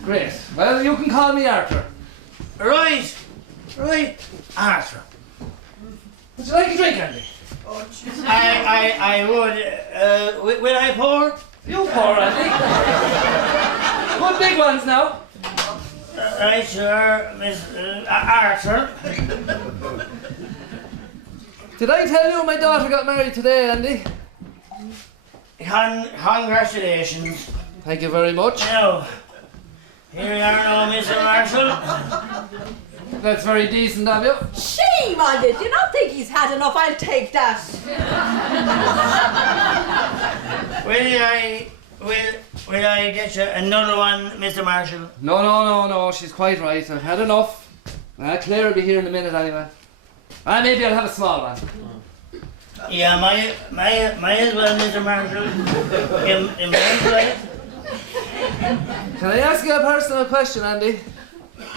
Great. Well, you can call me Arthur. Right, Arthur. Would you like a drink, Andy? I would. Will I pour? You pour, Andy. Good big ones now. Right, sir, Miss Arthur. Did I tell you my daughter got married today, Andy? Congratulations. Thank you very much. Now, here you are now, Mr. Marshall. That's very decent of you. Shame on it. Do you not think he's had enough? I'll take that. Will I get you another one, Mr. Marshall? No, she's quite right. I've had enough. Claire will be here in a minute anyway. Maybe I'll have a small one. Yeah, may as well, Mr. Marshall. You may as well. Can I ask you a personal question, Andy?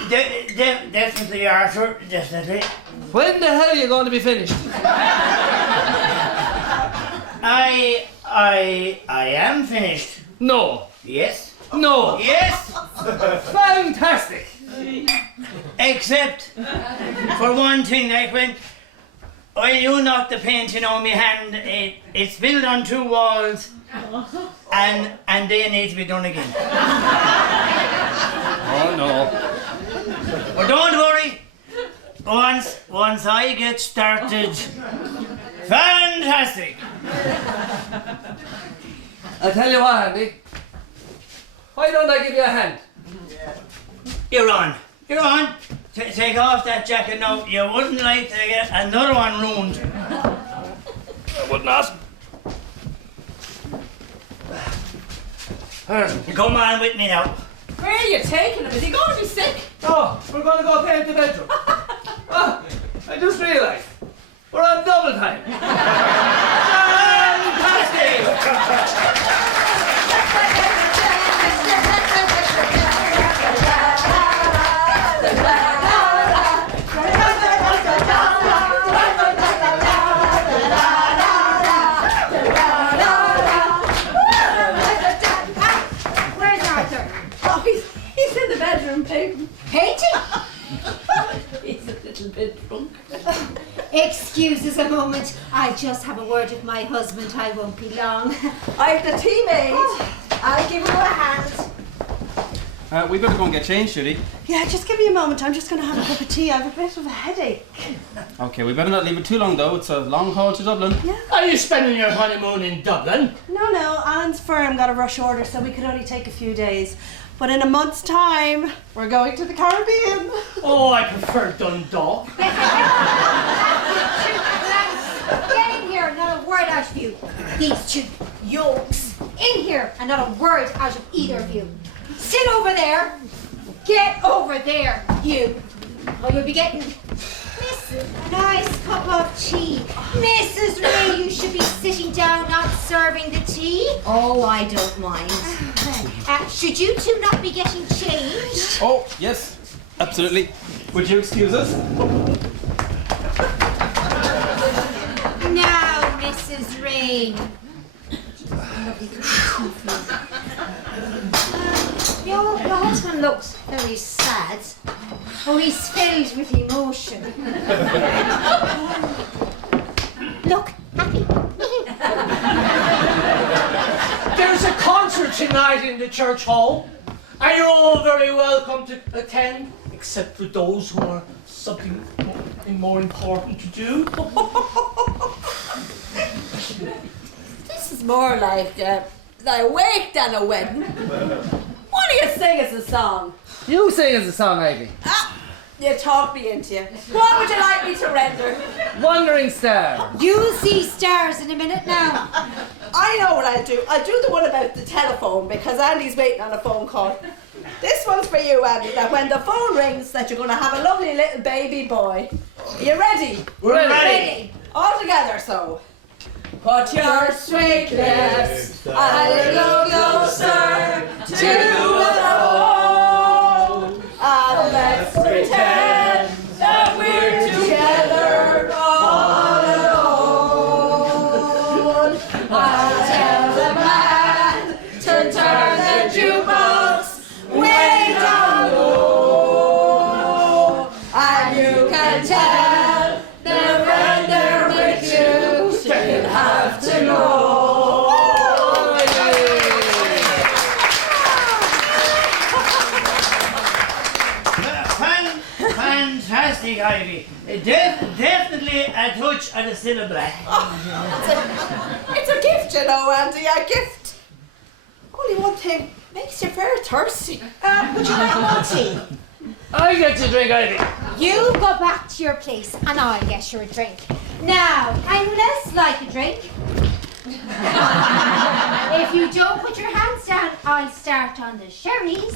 Definitely, Arthur. Definitely. When the hell are you going to be finished? I am finished. No. Yes. No. Yes. Fantastic. Except for one thing, like when you knocked the painting on my hand, it's built on 2 walls, and they need to be done again. Oh no. But don't worry. Once I get started, fantastic. I'll tell you what, Andy. Why don't I give you a hand? You're on. Take off that jacket now. You wouldn't like to get another one ruined. I would not. Come on with me now. Where are you taking him? Is he going to be sick? Oh, we're going to go paint the bedroom. Oh, I just realised. We're on double time. Where's Arthur? Oh, he's in the bedroom painting. Painting? He's a little bit drunk. Excuse us a moment. I'll just have a word with my husband. I won't be long. I've the tea made. I'll give you a hand. We better go and get changed, Judy. Yeah, just give me a moment. I'm just going to have a cup of tea. I have a bit of a headache. Okay, we better not leave it too long though. It's a long haul to Dublin. Yeah. Are you spending your honeymoon in Dublin? No. Alan's firm got a rush order, so we could only take a few days. But in a month's time, we're going to the Caribbean. Oh, I prefer Dundalk. Get in here, not a word out of you. These 2 yolks. In here, and not a word out of either of you. Sit over there. Get over there, you. Or you'll be getting a nice cup of tea. Mrs. Ray, you should be sitting down, not serving the tea. Oh, I don't mind. Should you 2 not be getting changed? Oh, yes, absolutely. Would you excuse us? Now, Mrs. Ray. Your husband looks very sad. Oh, he's filled with emotion. Look, happy. There's a concert tonight in the church hall, and you're all very welcome to attend, except for those who are something more important to do. This is more like a wake than a wedding. What do you sing as a song? You sing as a song, Ivy. You talk me into you. What would you like me to render? Wandering Star. You'll see stars in a minute now. I know what I'll do. I'll do the one about the telephone because Andy's waiting on a phone call. This one's for you, Andy, that when the phone rings that you're going to have a lovely little baby boy. Are you ready? We're ready. All together, so. Put your sweet lips a little closer to the phone, and let's pretend that we're together all alone. I'll tell the man to turn the jukebox way down low, and you can tell the friend they're with you. She'll have to know. Fantastic, Ivy. Definitely a touch of the silver black. It's a gift, you know, Andy, a gift. Only one thing, makes you very thirsty. Would you like more tea? I get to drink, Ivy. You go back to your place and I'll get you a drink. Now, unless like a drink. If you don't put your hands down, I'll start on the sherries.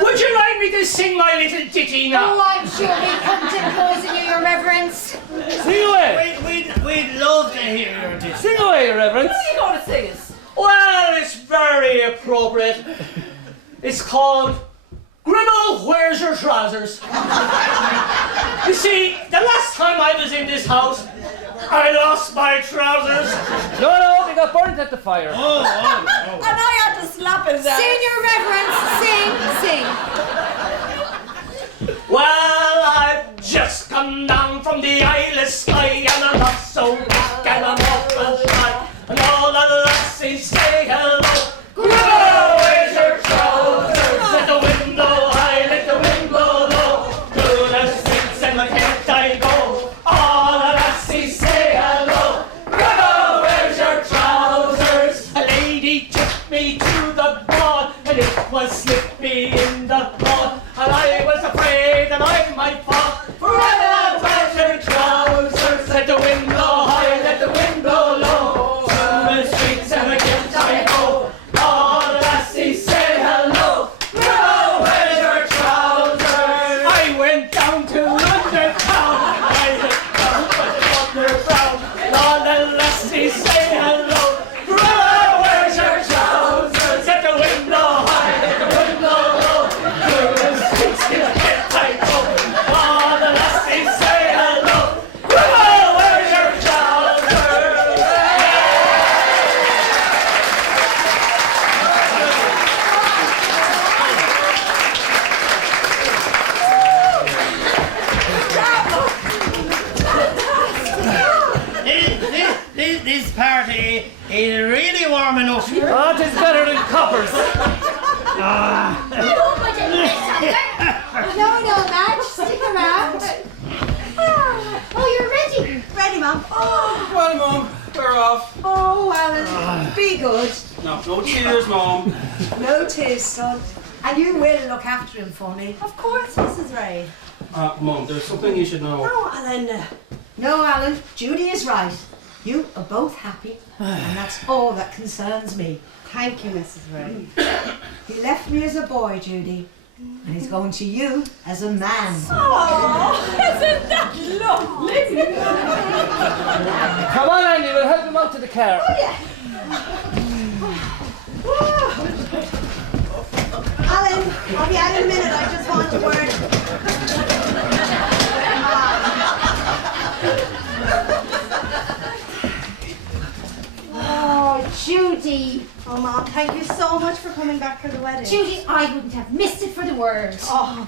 Would you like me to sing my little ditty now? Oh, I'm sure we couldn't impose on you, your reverence. Sing away! We'd love to hear your ditty. Sing away, Your Reverence! What are you going to sing us? Well, it's very appropriate. It's called Gribble, Where's Your Trousers? You see, the last time I was in this house, I lost my trousers. No, they got burnt at the fire. Oh. And I had to slap his ass. Sing, your reverence. Sing. Well, I've just come down from the Isle of Skye, and I'm not so weak and I'm awful shy. And all the lassies say hello. Gribble, where's your trousers? Let the wind blow high, let the wind blow low. Through the streets and the Kent I go. All the lassies say hello. Gribble, where's your trousers? A lady took me to the ball, and it was slippy in the mud. And I was afraid that I might fall. Gribble, where's your trousers? Let the wind blow high, let the wind blow low. Through the streets and the Kent I go. All the lassies say hello. Gribble, where's your trousers? I went down to London town. I hit down by the underground. And all the lassies say hello. Gribble, where's your trousers? Let the wind blow high, let the wind blow low. Through the streets and the Kent I go. All the lassies say hello. Gribble, where's your trousers? This party is really warm enough. Oh, it's better than coppers. I hope I didn't miss something. No, Madge. Stick around. Oh, you're ready. Ready, Mum? Well, Mum, we're off. Oh, Alan, be good. No tears, Mum. No tears, son. And you will look after him for me. Of course, Mrs. Ray. Mum, there's something you should know. No, Alan. No, Alan, Judy is right. You are both happy, and that's all that concerns me. Thank you, Mrs. Ray. He left me as a boy, Judy, and he's going to you as a man. Oh, isn't that lovely? Come on, Andy, we'll help him out to the car. Alan, I'll be out in a minute. I just want a word. Oh, Judy. Oh, Mom, thank you so much for coming back for the wedding. Judy, I wouldn't have missed it for the world. Oh,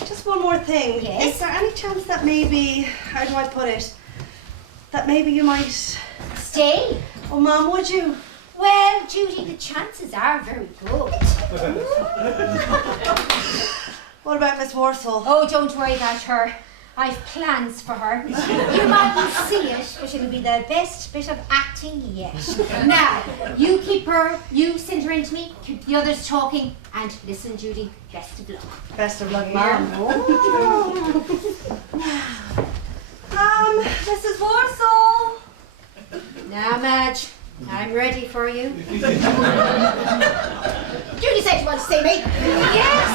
just one more thing. Yes? Is there any chance that maybe, how do I put it, that maybe you might... Stay. Oh, Mom, would you? Well, Judy, the chances are very good. What about Miss Warsaw? Oh, don't worry about her. I've plans for her. You mightn't see it, but it'll be the best bit of acting yet. Now, you keep her, you send her into me, keep the others talking, and listen, Judy, best of luck. Best of luck, Mom. Mrs. Warsaw. Now, Madge, I'm ready for you. Judy said you want to see me. Yes.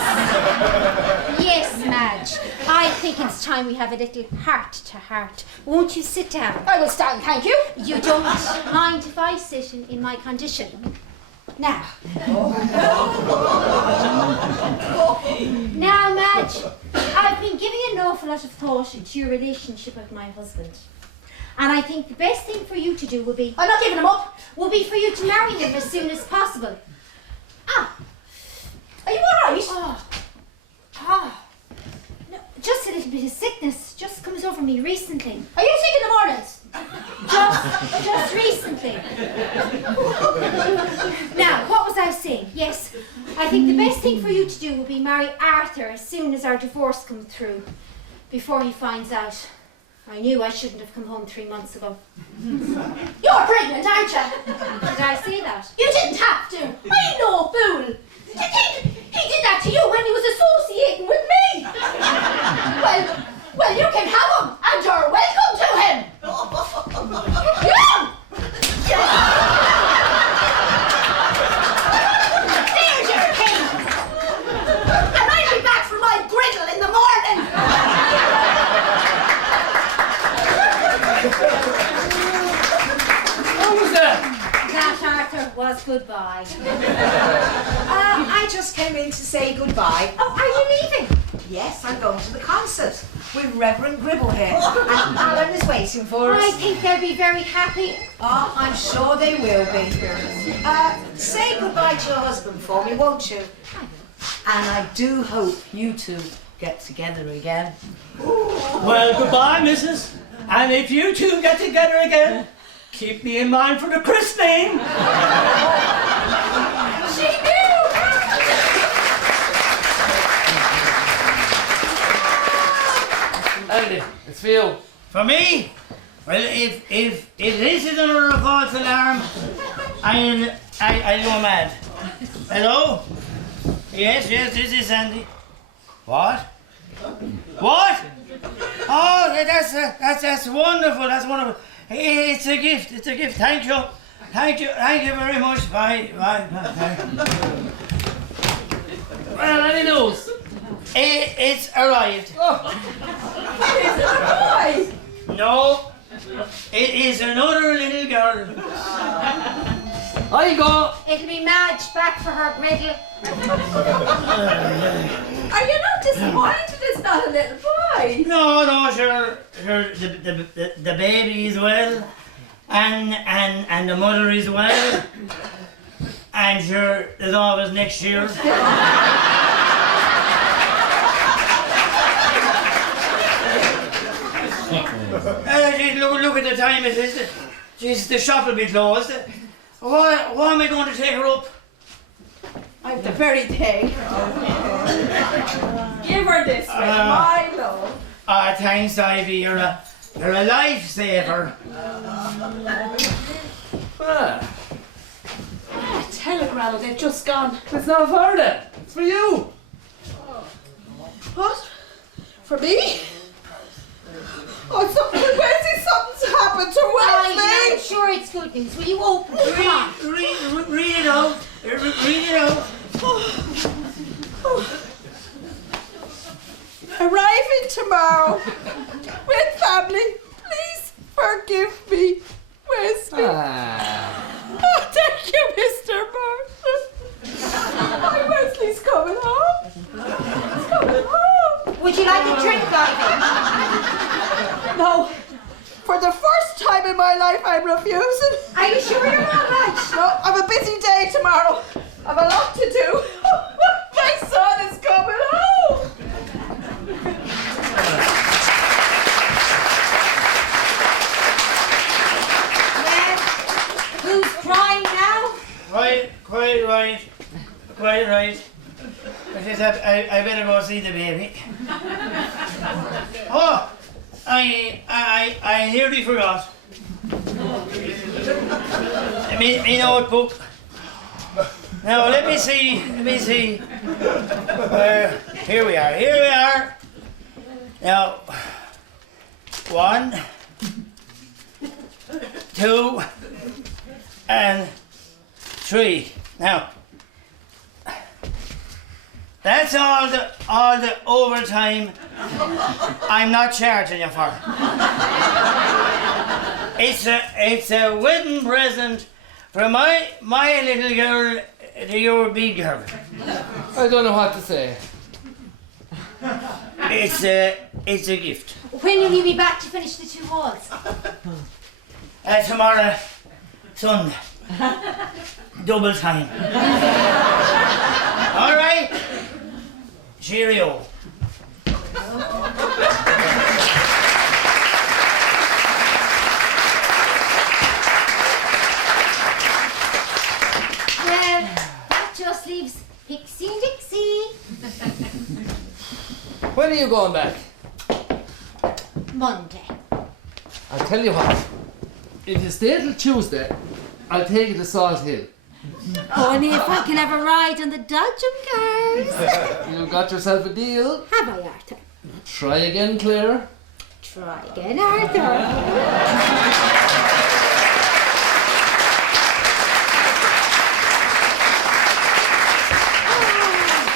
Yes, Madge. I think it's time we have a little heart-to-heart. Won't you sit down? I will stand, thank you. You don't mind if I sit in my condition? Now. Now, Madge, I've been giving an awful lot of thought into your relationship with my husband. And I think the best thing for you to do would be... I'm not giving him up! ...would be for you to marry him as soon as possible. Ah! Are you alright? No, just a little bit of sickness. Just comes over me recently. Are you sick in the mornings? Just recently. Now, what was I saying? Yes, I think the best thing for you to do would be marry Arthur as soon as our divorce comes through. Before he finds out. I knew I shouldn't have come home 3 months ago. You're pregnant, aren't you? Did I say that? You didn't have to. I'm no fool. You think he did that to you when he was associating with me? Well, you can have him, and you're welcome to him. There's your king. And I'll be back from goodbye. I just came in to say goodbye. Oh, are you leaving? Yes, I'm going to the concert with Reverend Gribble here. And Alan is waiting for us. I think they'll be very happy. Oh, I'm sure they will be. Say goodbye to your husband for me, won't you? And I do hope you two get together again. Well, goodbye, missus. And if you two get together again, keep me in mind for the christening. She knew! Andy, it's for you. For me? Well, if this is another false alarm, I go mad. Hello? Yes, this is Sandy. What? What? Oh, that's wonderful. That's wonderful. It's a gift. It's a gift. Thank you. Thank you very much. Bye. Well, any news? It's arrived. Is it a boy? No, it is another little girl. There you go. It'll be Madge back for her griddle. Are you not disappointed it's not a little boy? No, sure. The baby is well, and the mother is well, and sure, there's always next year. Look at the time it is. Jeez, the shop will be closed. Why am I going to take her up? I'm the very thing. Give her this, my love. Thanks, Ivy. You're a lifesaver. Telegram, they've just gone. It's not for them. It's for you. What? For me? Oh, something's happened to I'm Wesley. sure it's good news. Will you open it? Come on. Read it out. Read it out. Arriving tomorrow with family. Please forgive me, Wesley. Oh, thank you, Mr. Martin. My Wesley's coming home. He's coming home. Would you like a drink, Ivy? No. For the first time in my life, I'm refusing. Are you sure you're not Madge? No, I've a busy day tomorrow. I've a lot to do. My son is coming home. Well, who's crying now? Quite right. I better go see the baby. Oh, I nearly forgot. Me notebook. Now let me see. Here we are. Now, 1, 2, and 3. Now, that's all the overtime I'm not charging you for. It's a wedding present from my little girl to your big girl. I don't know what to say. It's a gift. When will you be back to finish the 2 walls? Tomorrow, Sunday. Double time. All right. Cheerio. Well, that just leaves Pixie and Dixie. When are you going back? Monday. I'll tell you what. If you stay till Tuesday, I'll take you to Salt Hill. Only if I can have a ride on the dodgem cars. You got yourself a deal. Have I, Arthur? Try again, Claire. Try again, Arthur.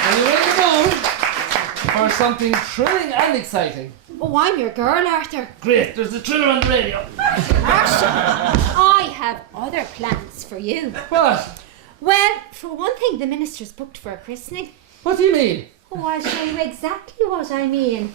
Are you in the mood for something thrilling and exciting? Oh, I'm your girl, Arthur. Great, there's a thriller on the radio. Arthur, I have other plans for you. What? Well, for one thing, the minister's booked for a christening. What do you mean? Oh, I'll show you exactly what I mean.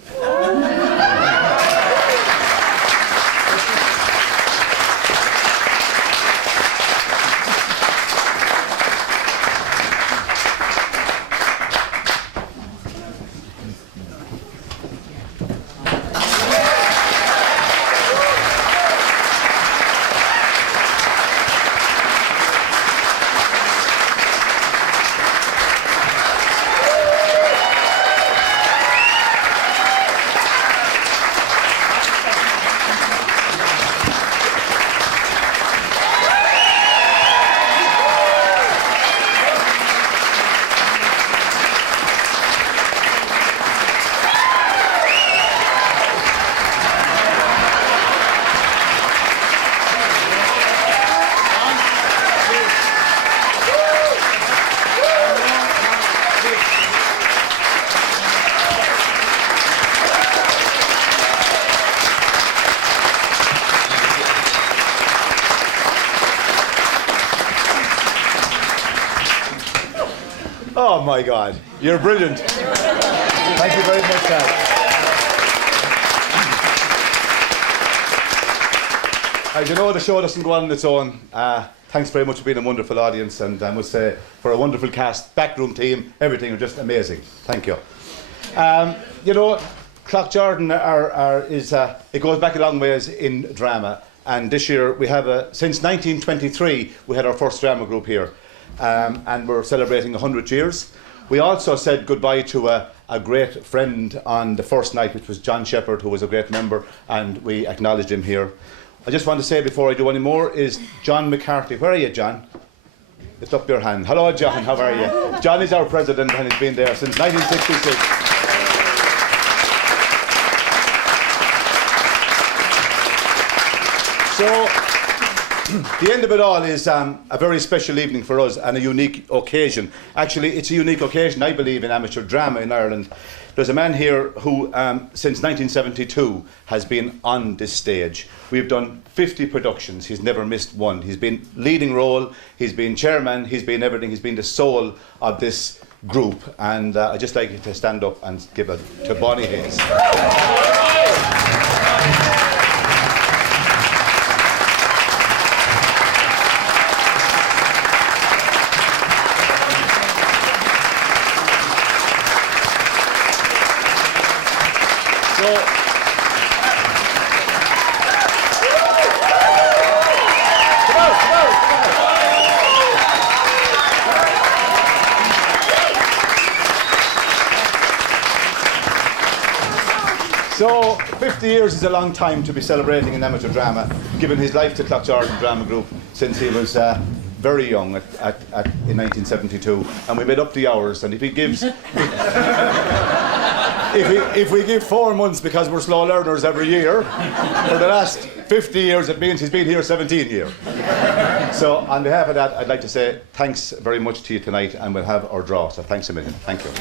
Oh my God, you're brilliant. Thank you very much, Dad. As you know, the show doesn't go on its own. Thanks very much for being a wonderful audience, and I must say, for a wonderful cast, backroom team, everything was just amazing. Thank you. You know, Cloughjordan it goes back a long ways in drama, and this year we have since 1923 we had our first drama group here. And we're celebrating 100 years. We also said goodbye to a great friend on the first night, which was John Seperate, who was a great member, and we acknowledged him here. I just want to say before I do any more is John McCarthy. Where are you, John? Lift up your hand. Hello, John. How are you? John is our president and he's been there since 1966. So, the end of it all is a very special evening for us and a unique occasion. Actually, it's a unique occasion, I believe, in amateur drama in Ireland. There's a man here who, since 1972, has been on this stage. We've done 50 productions. He's never missed one. He's been leading role, he's been chairman, he's been everything. He's been the soul of this group. And I'd just like you to stand up and give it to Bonnie Hayes. So, 50 years is a long time to be celebrating in amateur drama, given his life to Cloughjordan Drama Group since he was very young in 1972, and we made up the hours. And if he gives, if we give 4 months because we're slow learners every year, for the last 50 years it means he's been here 17 years. So, on behalf of that, I'd like to say thanks very much to you tonight, and we'll have our draw. So, thanks a million. Thank you.